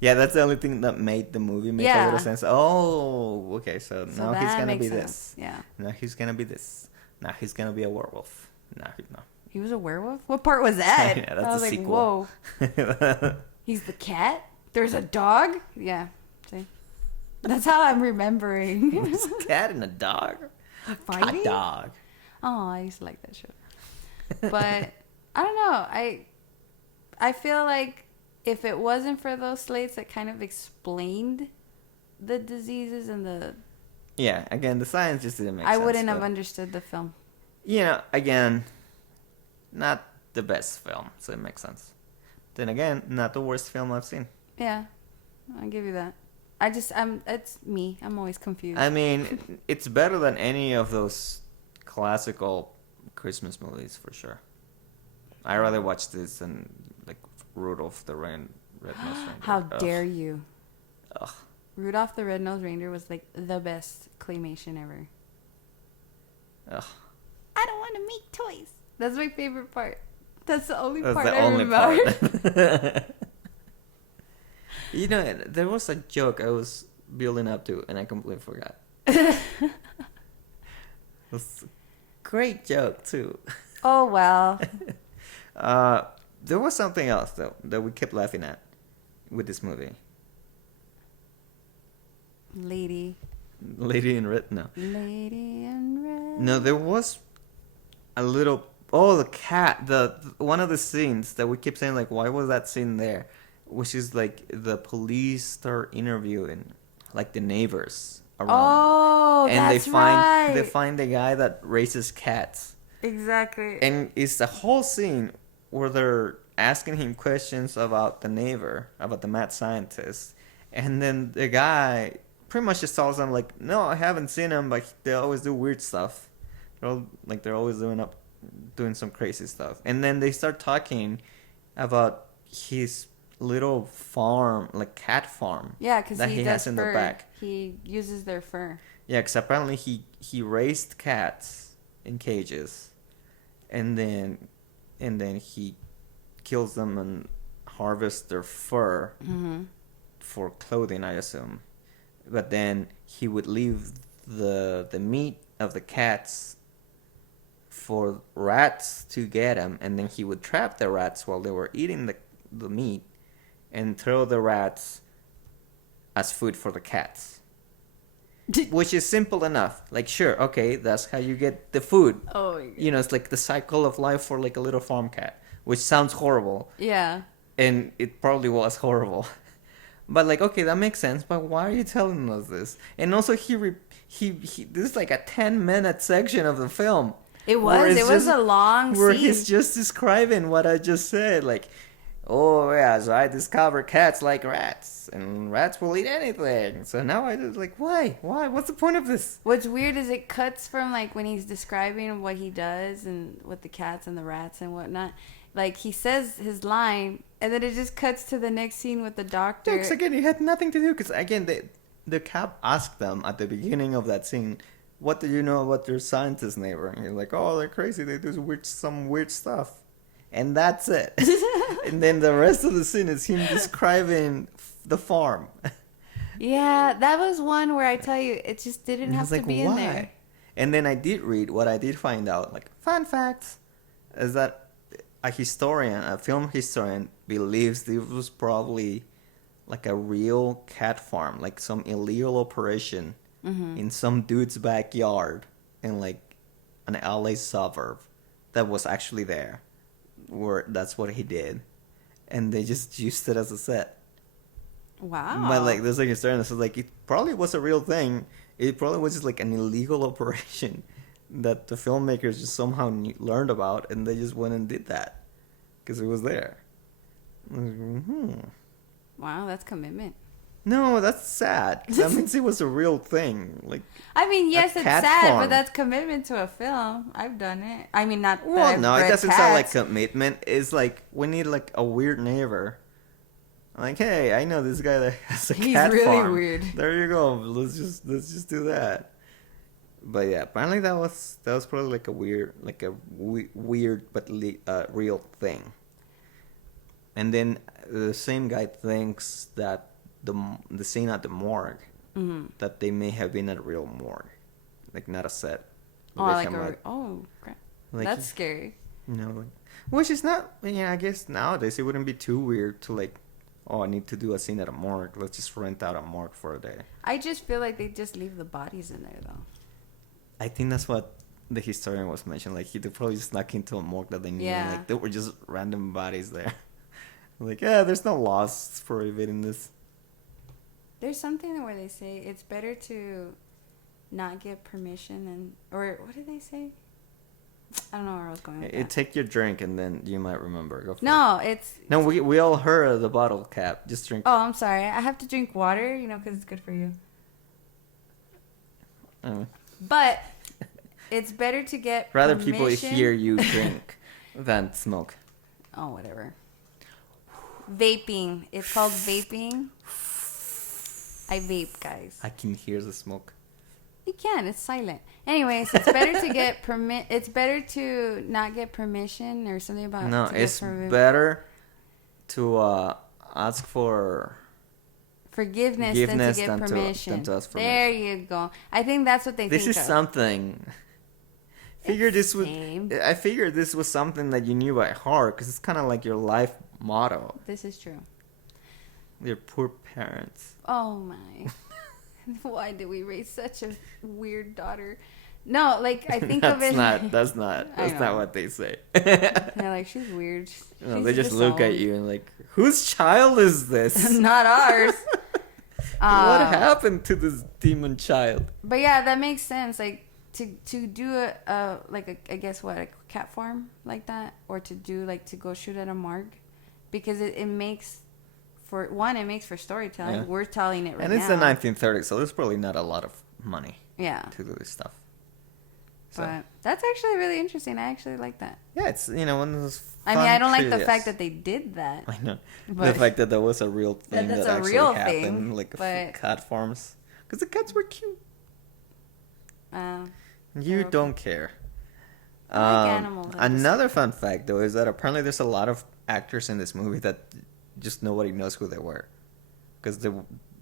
Yeah, that's the only thing that made the movie make a little sense. Oh, okay, so now he's gonna be this. Yeah. Now he's gonna be this. Now he's gonna be a werewolf. No. He was a werewolf? What part was that? Yeah, that's I was a like, sequel. whoa. He's the cat? There's a dog? Yeah. See? That's how I'm remembering. It's a cat and a dog. Fighting? Cat dog. Oh, I used to like that show. But I don't know. I feel like if it wasn't for those slates that kind of explained the diseases and the... Yeah, again, the science just didn't make I sense. wouldn't have understood the film. You know, again, not the best film, so it makes sense. Then again, not the worst film I've seen. Yeah, I'll give you that. It's me. I'm always confused. I mean, it's better than any of those classical Christmas movies, for sure. I rather watch this than, like, Rudolph the Red-Nosed Reindeer. How dare you? Ugh. Rudolph the Red-Nosed Reindeer was, like, the best claymation ever. Ugh. I don't want to make toys. That's my favorite part. That's the only That's part the I only remember. part. You know, there was a joke I was building up to, and I completely forgot. It was a great joke, too. Oh, well. There was something else, though, that we kept laughing at with this movie. Lady in Red? No. Lady in Red. No, there was a little... Oh, the cat. One of the scenes that we keep saying, like, why was that scene there? Which is, like, the police start interviewing, like, the neighbors around. Oh, and that's right. They find the guy that raises cats. Exactly. And it's the whole scene where they're asking him questions about the neighbor, about the mad scientist. And then the guy pretty much just tells them, like, no, I haven't seen him, but they always do weird stuff. They're always doing some crazy stuff. And then they start talking about his little farm, like cat farm. Yeah, because he has in the back. He uses their fur. Yeah, because apparently he raised cats in cages, and then he kills them and harvests their fur for clothing, I assume. But then he would leave the meat of the cats for rats to get them, and then he would trap the rats while they were eating the meat and throw the rats as food for the cats. Which is simple enough. Like, sure, okay, that's how you get the food. Oh, my God. You know, it's like the cycle of life for like a little farm cat, which sounds horrible. Yeah. And it probably was horrible. But like, okay, that makes sense, but why are you telling us this? And also he this is like a 10-minute section of the film. It was a long where scene. He's just describing what I just said, like, oh yeah, so I discovered cats like rats, and rats will eat anything. So now I just like, why? What's the point of this? What's weird is it cuts from like when he's describing what he does and with the cats and the rats and whatnot. Like he says his line, and then it just cuts to the next scene with the doctor. Because again, it had nothing to do. Because again, the cop asked them at the beginning of that scene, "What do you know about your scientist neighbor?" And he's like, "Oh, they're crazy. They do some weird stuff." And that's it. And then the rest of the scene is him describing the farm. Yeah, that was one where I tell you, it just didn't have to like, be why? in there. And then I did read what I did find out, like, fun facts, is that a film historian, believes this was probably like a real cat farm, like some illegal operation in some dude's backyard in like an LA suburb that was actually there. Where that's what he did, and they just used it as a set. Wow. But like there's like a historian that says like it probably was a real thing. It probably was just like an illegal operation that the filmmakers just somehow learned about, and they just went and did that because it was there. Wow, that's commitment. No, that's sad. That means it was a real thing. Like, I mean, yes, it's sad, farm. but that's commitment to a film. I've done it. I mean, not. Well, no, it doesn't sound like commitment. It's like we need like a weird neighbor. Like, hey, I know this guy that has a cat really farm. Weird. There you go. Let's just do that. But yeah, apparently that was probably like a weird but real thing. And then the same guy thinks that the scene at the morgue, that they may have been at a real morgue, like not a set. Crap. Like, that's scary. Which is not. I guess nowadays it wouldn't be too weird to like, I need to do a scene at a morgue. Let's just rent out a morgue for a day. I just feel like they just leave the bodies in there though. I think that's what the historian was mentioning. Like they probably just snuck into a morgue that they knew. Yeah. Like they were just random bodies there. Like, there's no laws prohibiting this. There's something where they say it's better to not get permission or what did they say? I don't know where I was going with that. Take your drink and then you might remember. Go for it. No, we all heard of the bottle cap. Just drink. Oh, I'm sorry. I have to drink water, because it's good for you. But it's better to get rather permission. People hear you drink than smoke. Oh, whatever. Vaping. It's called vaping. I vape, guys. I can hear the smoke. You can. It's silent. Anyways, it's better to get It's better to not get permission or something about. No, it's better to ask for forgiveness than to get permission. Than to ask for there you go. I think that's what they think. This is something. I figured this was something that you knew by heart because it's kind of like your life motto. This is true. Your poor parents. Oh my. Why did we raise such a weird daughter? No, like I think of it. That's not what they say. They're like, she's weird. No, they just look at you and like, whose child is this? Not ours. What happened to this demon child? But yeah, that makes sense. Like to do a cat farm like that, or to do to go shoot at a morgue, because it makes. For one, it makes for storytelling. Yeah. We're telling it right now. And it's the 1930s, so there's probably not a lot of money to do this stuff. So. But that's actually really interesting. I actually like that. Yeah, it's, one of those fun I don't like the fact that they did that. I know. The fact that that was a real thing that actually happened. Like cat farms. Because the cats were cute. You don't care. I like animals. Another fun fact, though, is that apparently there's a lot of actors in this movie that... just nobody knows who they were, because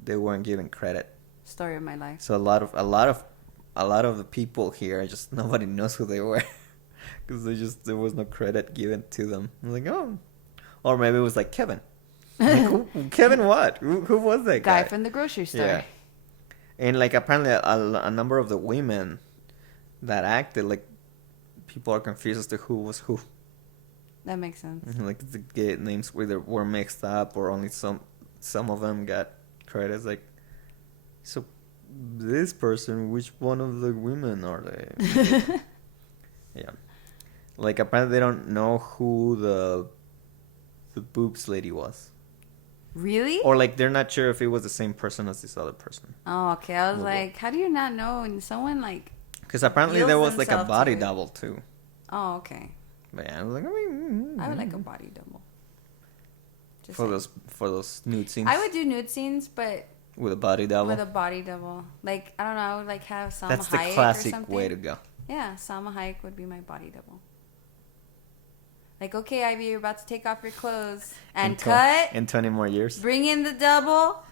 they weren't given credit. Story of my life. So a lot of the people here, just nobody knows who they were, because there was no credit given to them. I'm like, or maybe it was like Kevin. Like, Kevin what? Who was that guy? Guy from the grocery store. Yeah. And apparently a number of the women that acted, people are confused as to who was who. That makes sense. The names were mixed up, or only some of them got credits. So this person, which one of the women are they? Yeah. Apparently they don't know who the boobs lady was. Really? Or they're not sure if it was the same person as this other person. Oh, okay. I was like, how do you not know? And someone because apparently there was a body double too. Oh, okay. But yeah, I was like, I would like a body double. For those nude scenes. I would do nude scenes, but with a body double. I don't know. I would have Salma Hayek. That's the classic way to go. Yeah, Salma Hayek would be my body double. Okay, Ivy, you're about to take off your clothes and cut. In 20 more years. Bring in the double.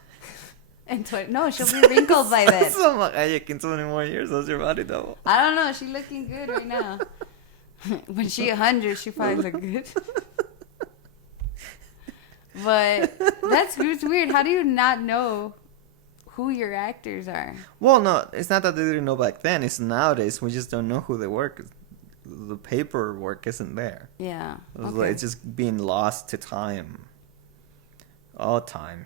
No, she'll be wrinkled by then. Salma Hayek in 20 more years. That's your body double. I don't know. She's looking good right now. When she's 100, she probably look good. But it's weird. How do you not know who your actors are? Well, no, it's not that they didn't know back then. It's nowadays we just don't know who they were. 'Cause the paperwork isn't there. Yeah. It's just being lost to time. All time.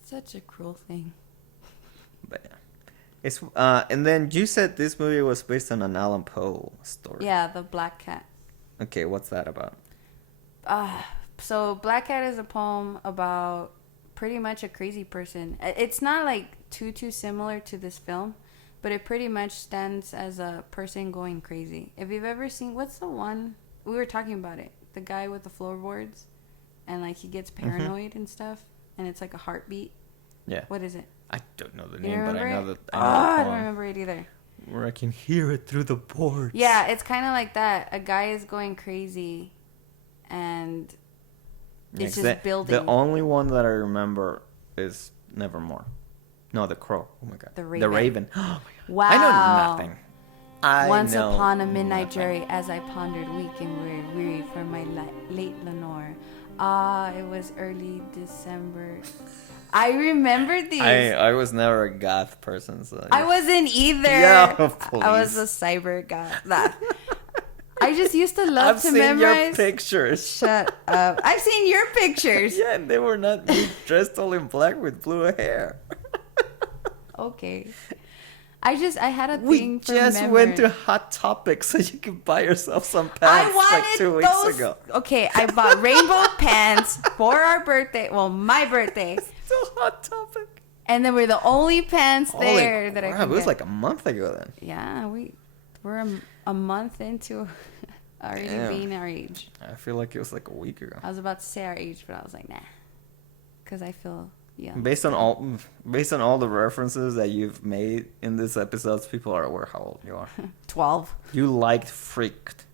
It's such a cruel thing. But yeah. It's and then you said this movie was based on an Allan Poe story. Yeah, The Black Cat. Okay, what's that about? So Black Cat is a poem about pretty much a crazy person. It's not like too similar to this film, but it pretty much stands as a person going crazy. If you've ever seen, what's the one we were talking about it? The guy with the floorboards, and like he gets paranoid and stuff, and it's like a heartbeat. Yeah. What is it? I don't know the name, but I know that. I don't remember it either. Where I can hear it through the boards. Yeah, it's kind of like that. A guy is going crazy, and it's just building. The only one that I remember is Nevermore. No, The Crow. Oh my God. The Raven. The Raven. Oh my God. Wow. I know nothing. Once upon a midnight jury, as I pondered, weak and weary from my late Lenore. It was early December. I remember these. I was never a goth person, so I wasn't either. Yeah, please. I was a cyber goth. I just used to love to memorize. I've seen your pictures. Shut up. I've seen your pictures. Yeah, and they were not me dressed all in black with blue hair. Okay. I had a thing for We just memory. went to Hot Topic so you could buy yourself some pants like 2 weeks ago. Okay, I bought rainbow pants for our birthday. Well, my birthday. It's a Hot Topic. And then we're the only pants there that I could It was get. like a month ago then. Yeah, we're a month into already being our age. I feel like it was like a week ago. I was about to say our age, but I was like, nah. Because I feel young. Based on all the references that you've made in these episodes, people are aware how old you are. 12. You liked Freaked.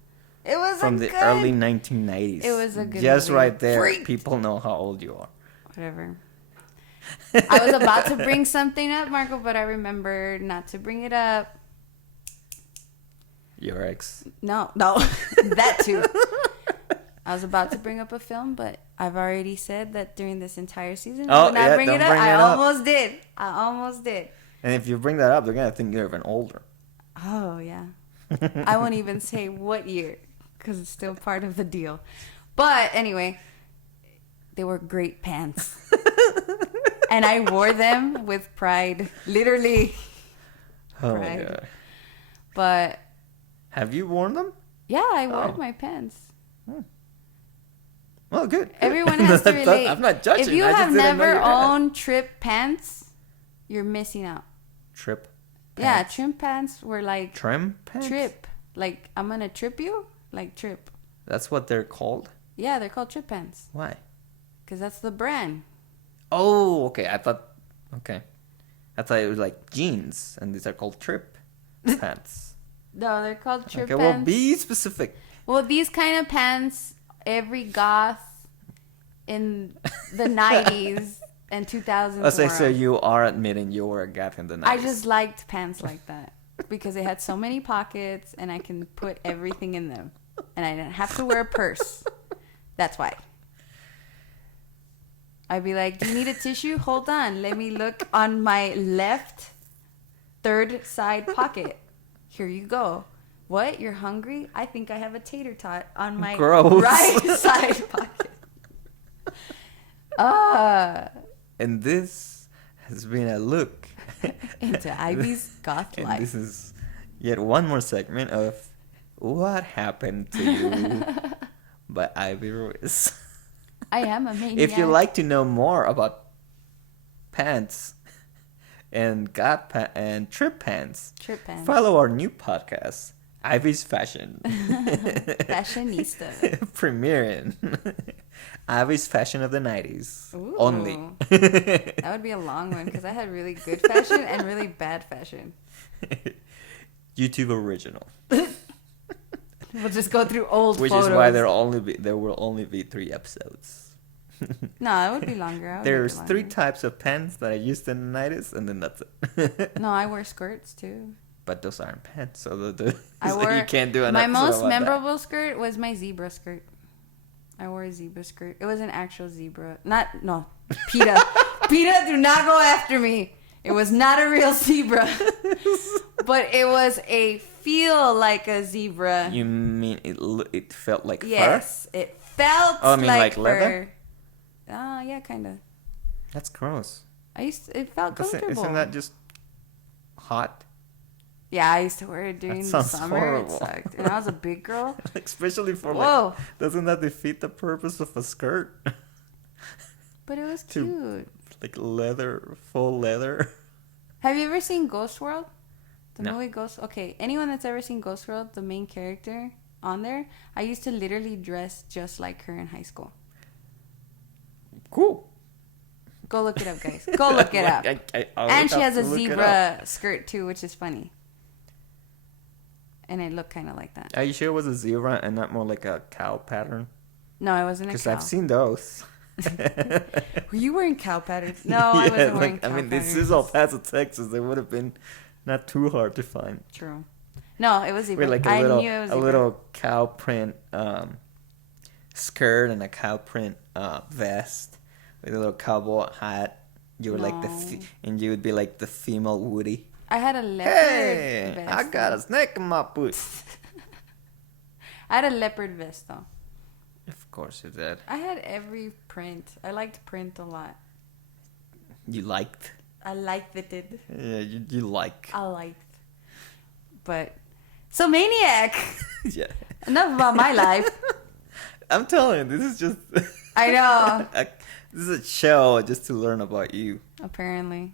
It was from the early 1990s. It was a good Just movie. right there, Freaked. people know how old you are. Whatever. I was about to bring something up, Marco, but I remembered not to bring it up. Your ex. No, that too. I was about to bring up a film, but I've already said that during this entire season I would not bring it up. I almost did. And if you bring that up, they're going to think you're even older. Oh, yeah. I won't even say what year because it's still part of the deal. But anyway, they were great pants. And I wore them with pride. Literally. Oh, pride. my God. But have you worn them? yeah, I wore my pants. Well, good. Everyone has to relate. I'm not judging. If you I just have didn't know never you had. owned trip pants, you're missing out. Trip pants? Yeah, trim pants were like... Trim pants? Trip. Like, I'm going to trip you? Like, trip. That's what they're called? Yeah, they're called trip pants. Why? Because that's the brand. Oh, okay. I thought it was like jeans, and these are called trip pants. No, they're called trip Okay, pants. well, be specific. Well, these kind of pants, every goth in the 90s and 2000s Let's say, wore so them. you are admitting you were a goth in the 90s. I just liked pants like that because they had so many pockets and I can put everything in them. And I didn't have to wear a purse. That's why. I'd be like, do you need a tissue? Hold on. Let me look on my left third side pocket. Here you go. What? You're hungry? I think I have a tater tot on my Gross. right side pocket. And this has been a look into Ivy's goth and life. this is yet one more segment of What Happened to You by Ivy Ruiz. I am a maniac. If you'd like to know more about pants and and trip pants, follow our new podcast, Ivy's Fashion. Fashionista. Premiering Ivy's Fashion of the 90s. Ooh. Only. That would be a long one because I had really good fashion and really bad fashion. YouTube original. We'll just go through old Which photos. is why there will only be 3 episodes. No, it would be longer. There's 3 types of pants that I used in the 90s, and then that's it. No, I wear skirts too. But those aren't pants, so you can't do an my episode most about memorable skirt was my zebra skirt. I wore a zebra skirt. It was an actual zebra. PETA. PETA, do not go after me. It was not a real zebra. But it was feel like a zebra. You mean it felt like fur? Yes, it felt like fur. leather? Yeah, kind of. That's gross. It felt comfortable. Isn't that just hot? Yeah, I used to wear it during the sounds summer. horrible. It sucked. And I was a big girl. Especially for Whoa. doesn't that defeat the purpose of a skirt? But it was cute. like leather, full leather. Have you ever seen Ghost World? The No. movie Ghost. Okay, anyone that's ever seen Ghost World, the main character on there, I used to literally dress just like her in high school. Cool. Go look it up, guys. Go look it up. And she has a zebra skirt too, which is funny. And it looked kind of like that. Are you sure it was a zebra and not more like a cow pattern? No, it wasn't a cow. Because I've seen those. Were you wearing cow patterns? No, I wasn't wearing cow patterns. This is El Paso, Texas. It would have been not too hard to find. True. No, it was zebra. With like I knew it was a little cow print skirt and a cow print vest with a little cowboy hat. You were and you would be like the female Woody. I had a leopard vest. I got a snake in my boot. I had a leopard vest though. Of course you did. I had every print. I liked print a lot. You liked? I liked it. Yeah, you like. I liked. But, so Maniac. Yeah. Enough about my life. I'm telling you, this is just... I know. This is a show just to learn about you. Apparently.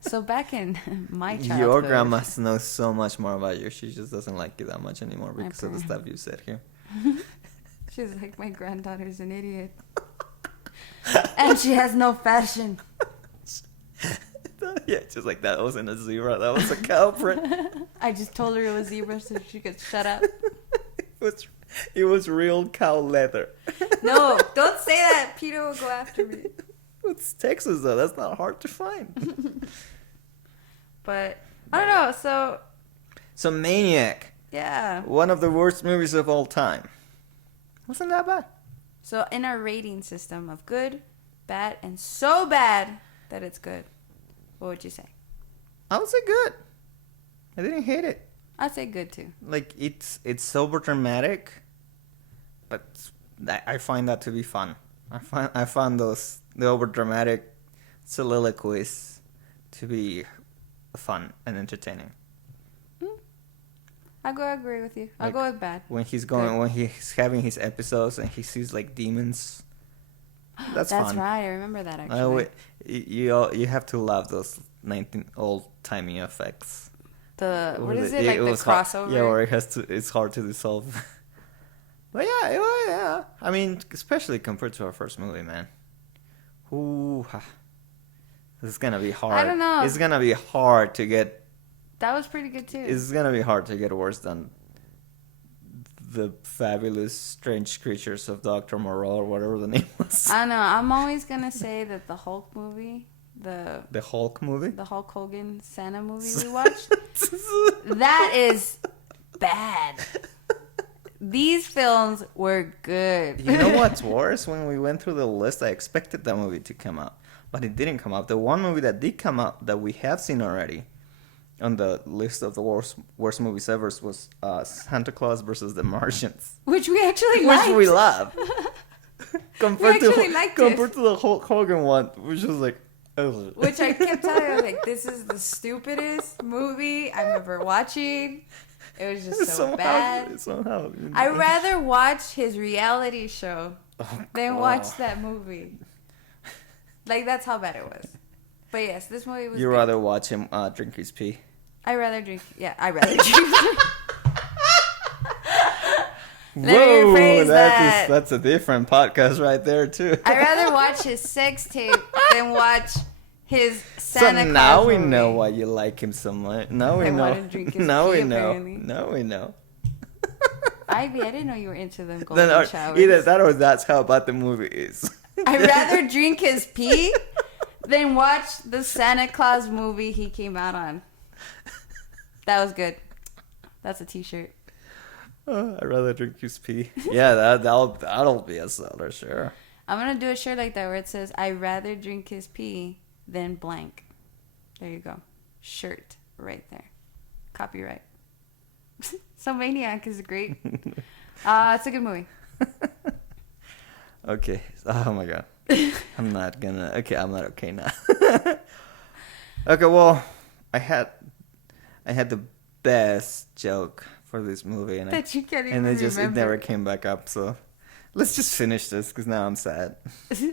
So back in my childhood. Your grandma knows so much more about you. She just doesn't like you that much anymore because of the stuff you said here. She's like, my granddaughter's an idiot. And she has no fashion. Yeah, just like that wasn't a zebra. That was a cow print. I just told her it was zebra so she could shut up. It was real cow leather. No, don't say that. Peter will go after me. It's Texas, though. That's not hard to find. But, I don't know. So Maniac. Yeah. One of the worst movies of all time. Wasn't that bad? So in our rating system of good, bad, and so bad that it's good, what would you say? I would say good. I didn't hate it. I'd say good too. Like it's sober dramatic, but I find that to be fun. I find the over dramatic soliloquies to be fun and entertaining. I'll go agree with you. I'll go with bad. When he's having his episodes and he sees like demons. That's fun. That's right. I remember that actually. You have to love those old-timey effects. What is it? Like the crossover? Yeah, where it's hard to dissolve. But yeah. I mean, especially compared to our first movie, man. Ooh, this is gonna be hard. I don't know. It's gonna be hard to get. That was pretty good too. It's gonna be hard to get worse than the fabulous strange creatures of Dr. Moreau or whatever the name was. I don't know. I'm always gonna say that the Hulk movie, the Hulk movie, the Hulk Hogan Santa movie we watched, that is bad. These films were good. You know what's worse? When we went through the list, I expected that movie to come out, but it didn't come out. The one movie that did come out that we have seen already on the list of the worst movies ever was Santa Claus versus the Martians, which we actually liked. Which we love. compared to the Hulk Hogan one, which was like, ugh. Which I kept telling you, like, this is the stupidest movie I've ever watching. It was just so bad. Somehow, I'd rather watch his reality show than watch that movie. Like, that's how bad it was. But yes, this movie was. You'd rather watch him drink his pee. I'd rather drink. Yeah, I'd rather drink. Whoa, that's a different podcast right there too. I'd rather watch his sex tape than watch his Santa Claus So now we movie. know why you like him so much. Now we know. Now we know. Now we know. Ivy, I didn't know you were into them golden showers. Either that or that's how bad the movie is. I'd rather drink his pee than watch the Santa Claus movie he came out on. That was good. That's a t-shirt. I'd rather drink his pee. Yeah, that'll be a seller, sure. I'm going to do a shirt like that where it says, I'd rather drink his pee than blank. There you go. Shirt right there. Copyright. So Maniac is great. It's a good movie. Okay. Oh my god. I'm not okay now. Okay, well, I had the best joke for this movie, and that you can't even it remember. never came back up. So let's just finish this because now I'm sad.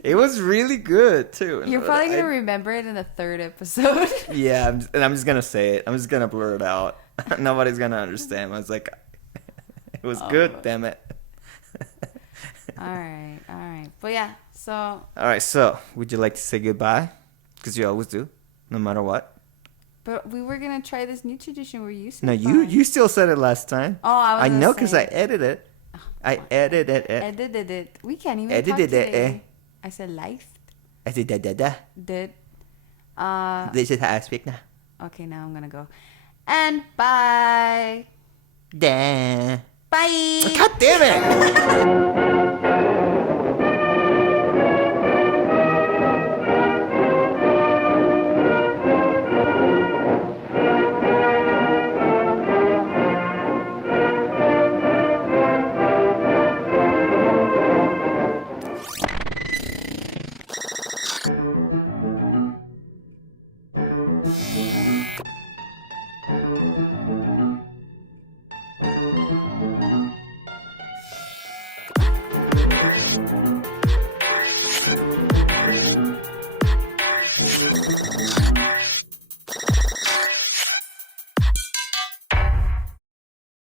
It was really good too. You're probably gonna remember it in the 3rd episode. Yeah, I'm just gonna say it. I'm just gonna blur it out. Nobody's gonna understand. I was like, it was good. Damn it. All right. But yeah, so. All right. So, would you like to say goodbye? Because you always do, no matter what. But we were gonna try this new tradition where you said. No, you still said it last time. Oh, I know because I edited it. I edited it. Edited it. We can't even talk today. I said life. I said da. Did. This is how I speak now. Okay, now I'm gonna go. And bye. Da. Bye. God damn it.